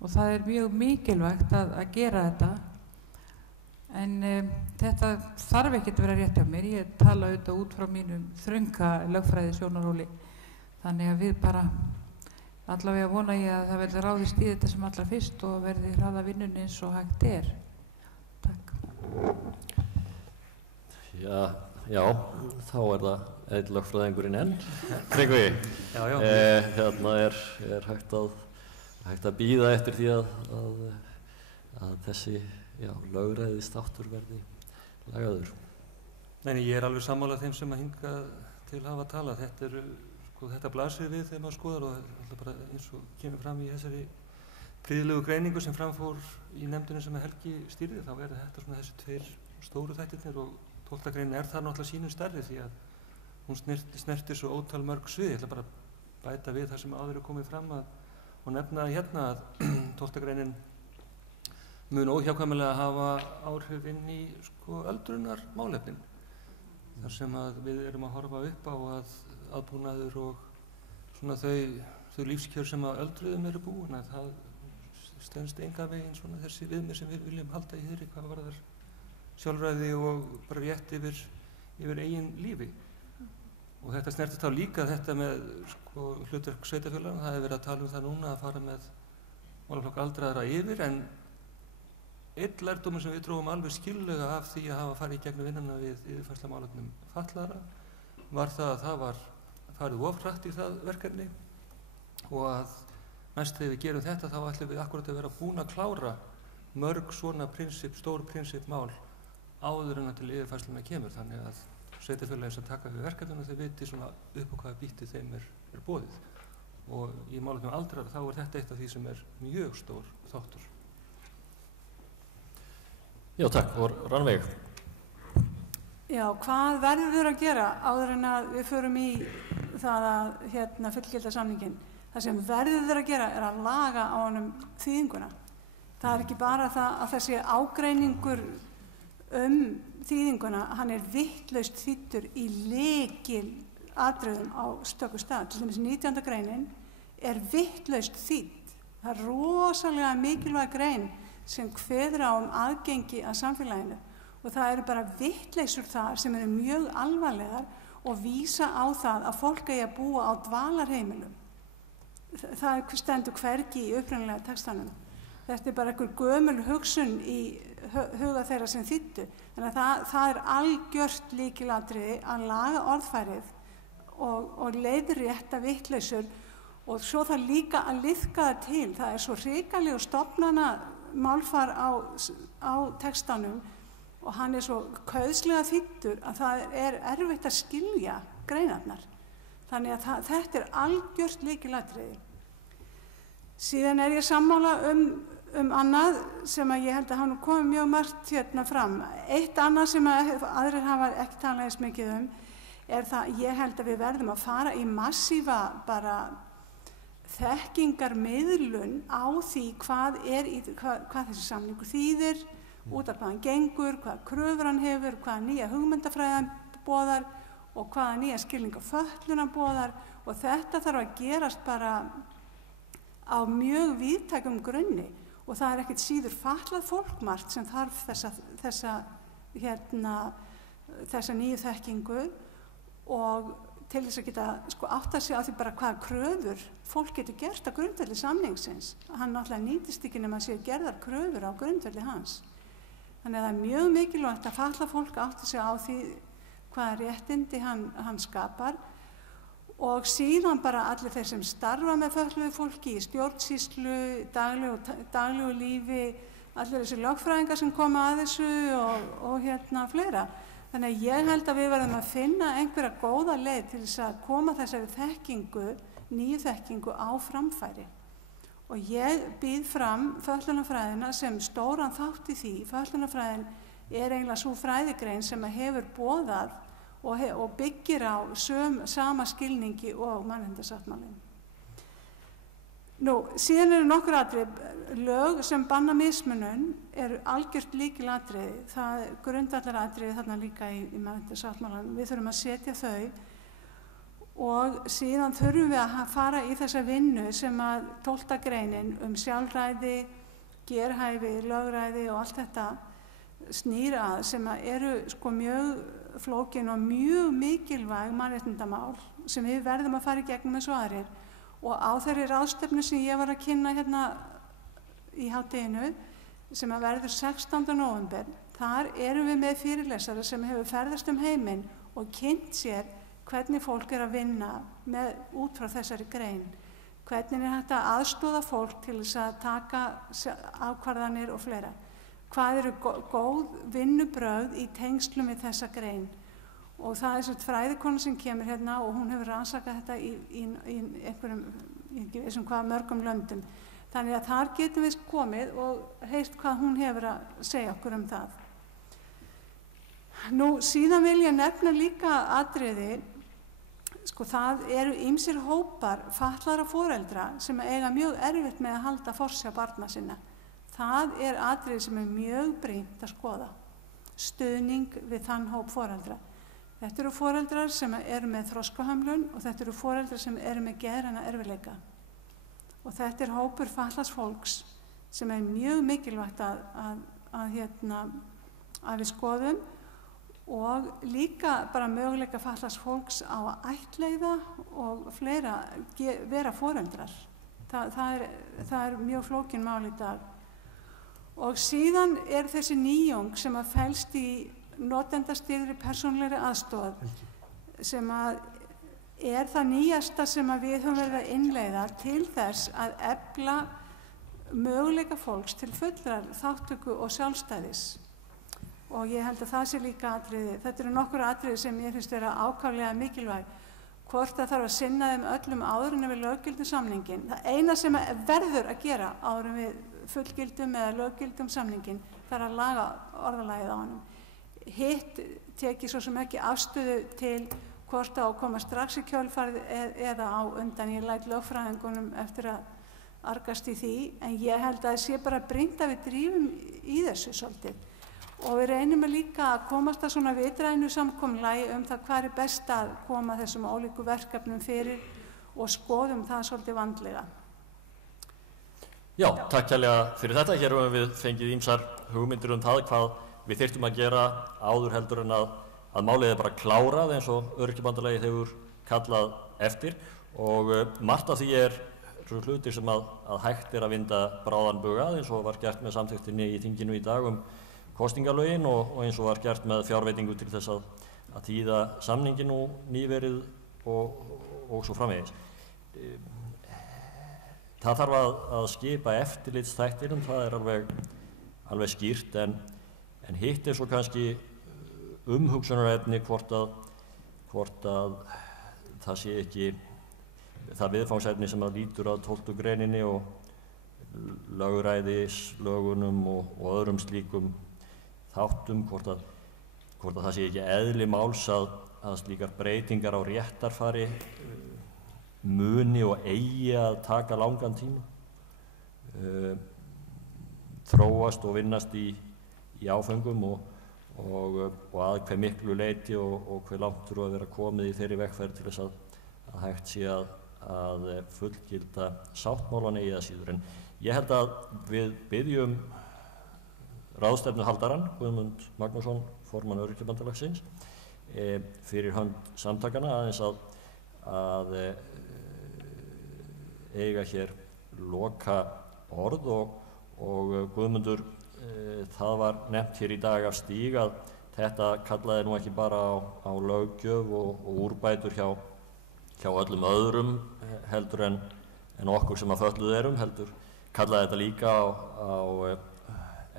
og það er mjög mikilvægt að gera þetta. En þetta þarf ekki að vera rétt hjá mér. Ég tala auðvitað út frá mínum þrönga lögfræði sjónarhóli. Þannig að við bara allavega vona ég að það verði ráðist í þetta sem allra fyrst og verði hraða vinnunni eins og hægt er. Takk. Já, þá er það einn lögfræðingurinn enn. Tryggvi, hérna er hægt að bíða eftir því að þessi lögræðisþáttur verði lagaður. Nei, ég er alveg sammála þeim sem að hinga til hafa talað. Þetta blasir við þegar maður skoðar og bara eins og kemur fram í þessari prýðilegu greiningu sem framfór í nefndinni sem Helgi stýrði, þá er þetta svona þessi tveir stóru þættirnir og 12. greinin er þar náttúrulega sínum stærri því að hún snertir svo ótal mörg svið. Ég ætla bara að bæta við það sem áður er komið fram og nefna hérna að 12. greinin mun óhjákvæmilega hafa áhrif inn í öldrunarmálefnin. Þar sem að við erum að horfa upp á að aðbúnaður og svona þau lífskjör sem að öldruðum eru búin að það stenst engan veginn svona þessi viðmið sem við viljum halda í þeirri hvað varðar sjálfræði og bara rétt yfir eigin lífi. Og þetta snertir þá líka þetta með hlutverk sveitarfélaganna. Það hefur verið að tala um það núna að fara með málaflokk aldraðra yfir en einn lærdómur sem við drógum alveg skillega af því að hafa farið í gegnum vinnuna við yfirfærsla málefnum fatlaðra var það að það var farið of hratt í það verkefni og að næst þegar við gerum þetta þá ætlum við akkurat að vera búin að klára mörg svona stór prinsipmál áður en til yfirfærsluna kemur, þannig að sveitarfélagið sem taka við verkefninu þau viti svona upp á hvaða býtti þeim er boðið og í málefnum aldraðra þá er þetta eitt af því sem er mjög stór þáttur. Já, takk. Og Rannveig. Já, hvað verður að gera áður en að við förum í það að fullgilda samningin? Það sem verður að gera er að laga á honum þýðinguna. Það er ekki bara það að þessi ágreiningur þýðinguna, hann er vitlaust þýddur í lykilatriðum á stöku stað. Til dæmis 19. greinin er vitlaust þýdd. Það er rosalega mikilvæg grein sem kveður á aðgengi að samfélaginu og það eru bara vitleysur þar sem eru mjög alvarlegar og vísa á það að fólk eigi að búa á dvalarheimilum. það stendur hvergi í upprunalega textanum. Þetta bara einhver gömul hugsun í huga þeirra sem þýddu. Þannig að það algjört lykilatriði að laga orðfærið og leiðrétta vitleysur og svo það líka að liðka það til. Það svo hrikalegur stofnana málfar á textanum og hann svo kauðslega þýddur að það erfitt að skilja greinarnar. Þannig að þetta algjört lykilatriði. Síðan ég sammála annað sem að ég held að hafa komið mjög margt hérna fram. Eitt annað sem aðrir hafa ekki talað eins mikið það ég held að við verðum að fara í massífa bara þekkingarmiðlun á því hvað þessi samningur þýðir, út af hvað hann gengur, hvað kröfur hann hefur, hvaða nýja hugmyndafræði hann boðar og hvaða nýja skilning á fötlun hann boðar og þetta þarf að gerast bara á mjög víðtækum grunni og það ekkert síður fatlað fólkmargt sem þarf þessa nýju þekkingu og til þess að geta átta sig á því bara hvaða kröfur fólk getur gert á grundvelli samningsins. Hann náttúrulega nýtist ekki nema að séu gerðar kröfur á grundvelli hans. Þannig að það mjög mikilvægt að fatlað fólk átta sig á því hvaða réttindi hann skapar og síðan bara allir þeir sem starfa með fötluðu fólki í stjórnsýslu, daglegu lífi, allir þessi lögfræðingar sem koma að þessu og fleira. Þannig að ég held að við verðum að finna einhverja góða leið til þess að koma þessari nýju þekkingu á framfæri. Og ég býð fram fötlunarfræðina sem stóran þátt í því. Fötlunarfræðin eiginlega sú fræðigrein sem hefur boðað og byggir á sama skilningi og mannréttindasáttmálinn. Síðan eru nokkur atriði. Lög sem banna mismunun algjört lykilatriði. Það grundvallaratriði þarna líka í mannréttindasáttmálanum. Við þurfum að setja þau og síðan þurfum við að fara í þessa vinnu sem að 12. greinin sjálfræði, gerhæfi, lögræði og allt þetta snýr að sem að eru mjög flókin og mjög mikilvæg mannréttindamál sem við verðum að fara í gegnum eins og aðrir. Og á þeirri ráðstefnu sem ég var að kynna hérna í hádeginu sem að verður 16. nóvember, þar erum við með fyrirlesara sem hefur ferðast heiminn og kynnt sér hvernig fólk að vinna út frá þessari grein. Hvernig hægt að aðstoða fólk til þess að taka ákvarðanir og fleira. Hvað eru góð vinnubrögð í tengslum við þessa grein. Og það svona fræðikona sem kemur hérna og hún hefur rannsakað þetta í einhverjum, ég ekki veist hvað mörgum löndum. Þannig að þar getum við komið og heyrt hvað hún hefur að segja okkur það. Síðan vil ég nefna líka atriði, það eru ýmsir hópar fatlaðra foreldra sem eiga mjög erfitt með að halda forsjá barna sinna. Það atriði sem mjög brýnt að skoða, stuðning við þann hóp foreldra. Þetta eru foreldrar sem eru með þroskahömlun og þetta eru foreldrar sem eru með geðræna erfiðleika. Og þetta hópur fatlaðs fólks sem mjög mikilvægt að við skoðum og líka bara möguleika fatlaðs fólks á að ættleiða og fleira vera foreldrar. Það mjög flókin mál í dag. Og síðan þessi nýjung sem að felst í notendastýrðri persónulegri aðstoð sem að það nýjasta sem að við höfum verið að innleiða til þess að efla möguleika fólks til fullrar þátttöku og sjálfstæðis. Og ég held að það sé líka atriði. Þetta eru nokkur atriði sem ég finnst vera ákaflega mikilvæg. Hvort það þarf að sinna þeim öllum áður en við löggildum samningin. Það eina sem verður að gera áður en við fullgildum eða löggildum samningin þarf að laga orðalagið á honum. Hitt teki svo sem ekki afstöðu til hvort á að koma strax í kjölfarið eða á undan. Ég læt lögfræðingunum eftir að argast í því, en ég held að það sé bara brýnt að við drífum í þessu svolítið. Og við reynum líka að komast að svona vitrænu samkomulagi það hvað best að koma þessum ólíku verkefnum fyrir og skoðum það svolítið vandlega. Já, takk kærlega fyrir þetta. Hér höfum við fengið ýmsar hugmyndir það hvað við þyrftum að gera áður heldur en að málið bara klárað eins og Öryrkjabandalagið hefur kallað eftir og margt af því eru hlutir sem að hægt að vinda bráðan bug að, eins og var gert með samþykktinni í þinginu í dag kosningalögin og eins og var gert með fjárveitingu til þess að þýða samningin og nýverið og svo framvegis. Það þarf að skipa eftirlitsþættinum, það alveg skýrt, en hitt svo kannski umhugsunarefni hvort að það sé ekki það viðfangsefni sem að lítur að 12. greininni og lögræðislögunum og öðrum slíkum þáttum, hvort að það sé ekki eðli máls að slíkar breytingar á réttarfari muni og eigi að taka langan tíma, þróast og vinnast í áföngum og að hve miklu leyti og hve langt þurfa að vera komið í þeirri vegferð til þess að hægt sé að fullgilda sáttmálan eigi að síður. En ég held að við biðjum ráðstefnuhaldarann, Guðmund Magnússon, formann Öryrkjabandalagsins, fyrir hönd samtakanna aðeins að eiga hér loka orð og Guðmundur, það var nefnt hér í dag af Stíg að þetta kallaði nú ekki bara á löggjöf og úrbætur hjá öllum öðrum heldur en okkur sem að fötluð erum, heldur kallaði þetta líka á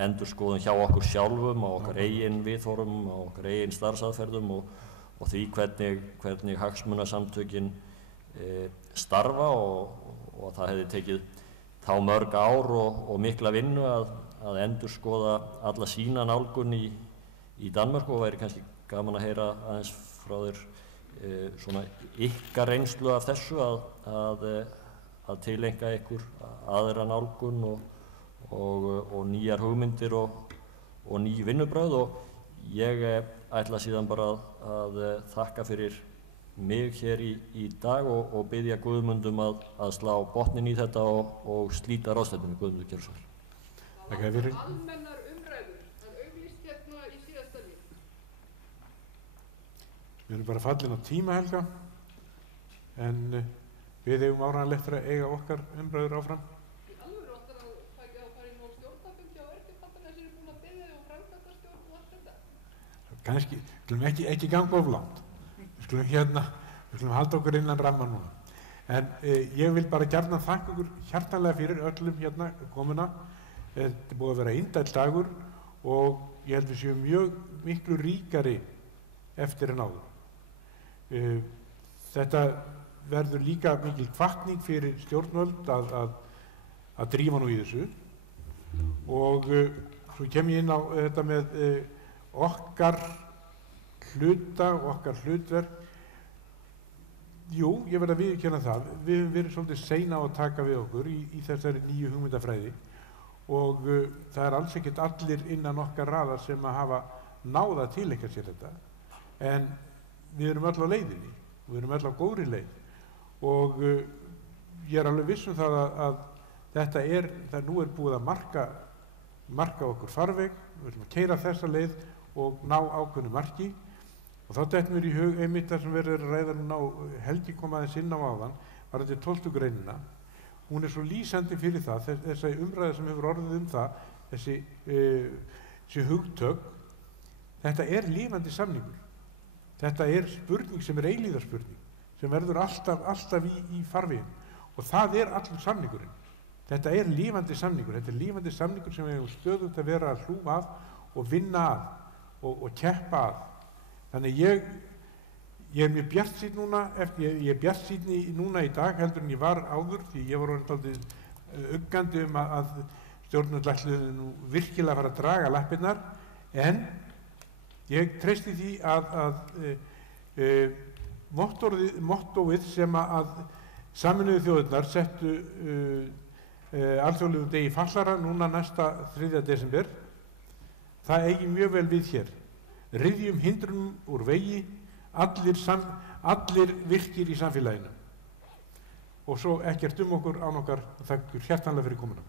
endurskoðun hjá okkur sjálfum, á okkar eigin viðhorfum, á okkar eigin starfsaðferðum og því hvernig hagsmunasamtökin starfa og það hefði tekið þá mörg ár og mikla vinnu að endurskoða alla sína nálgun í Danmörku og væri kannski gaman að heyra aðeins frá þér svona ykkar reynslu af þessu að tileinka ykkur aðra nálgun og nýjar hugmyndir og ný vinnubrögð og ég ætla síðan bara að þakka fyrir mig hér í dag og biðja Guðmundum að slá botnin í þetta og slíta ráðstefnunni. Guðmundur, gerðu svo vel. Það var almennar umræður, það auglýst hérna í síðasta líf. Við erum bara fallin á tíma, Helga, en við eigum áreiðanlegt fyrir að eiga okkar umræður áfram. Í alvöru áttar að fara inn á stjórnarfund hjá Öryrkjabandalaginu sem búin að biðja um framkvæmdastjórn og allt þetta? Kannski, við skulum ekki ganga of langt. Við skulum halda okkur innan ramma núna. En ég vil bara gjarnan þakka okkur hjartanlega fyrir öllum hérna komuna. Þetta búið að vera indæll dagur og ég held við séum mjög miklu ríkari eftir en áður. Þetta verður líka mikil hvatning fyrir stjórnvöld að drífa nú í þessu og svo kem ég inn á þetta með okkar hluta og okkar hlutverk. Jú, ég verð að viðurkenna það. Við höfum verið svolítið seina á að taka við okkur í þessari nýju hugmyndafræði og það alls ekkert allir innan okkar raðar sem að hafa náð að tileika sér þetta. En við erum öll á leiðinni og við erum öll á góðri leið og ég alveg viss um það að þetta nú búið að marka okkur farveg, við ætlum að keyra þessa leið og ná ákveðnu marki. Og þá dettur mér í hug einmitt það sem verður að ræða núna og Helgi kom aðeins inn á áðan, var þetta 12. greinina. Hún svo lýsandi fyrir það, þessi umræða sem hefur orðið það, þessi hugtök, þetta lifandi samningur. Þetta spurning sem eilíðarspurning, sem verður alltaf í farveginn. Og það allur samningurinn. Þetta lifandi samningur, lifandi samningur sem við hefum stöðugt að vera að hlúa að og vinna að og keppa að. Þannig ég mjög bjartsýnn núna, ég bjartsýnni núna í dag heldur en ég var áður því ég var orðinn dálítið uggandi að stjórnvöld ætluðu nú virkilega að fara að draga lappirnar en ég treysti því að mottóið sem að Sameinuðu þjóðirnar settu alþjóðlegum degi fallara núna næsta 3. desember, það eigi mjög vel við hér. Ryðjum hindrunum úr vegi, allir virkir í samfélaginu. Og svo ekkert okkur án okkar, þakka hjartanlega fyrir komuna.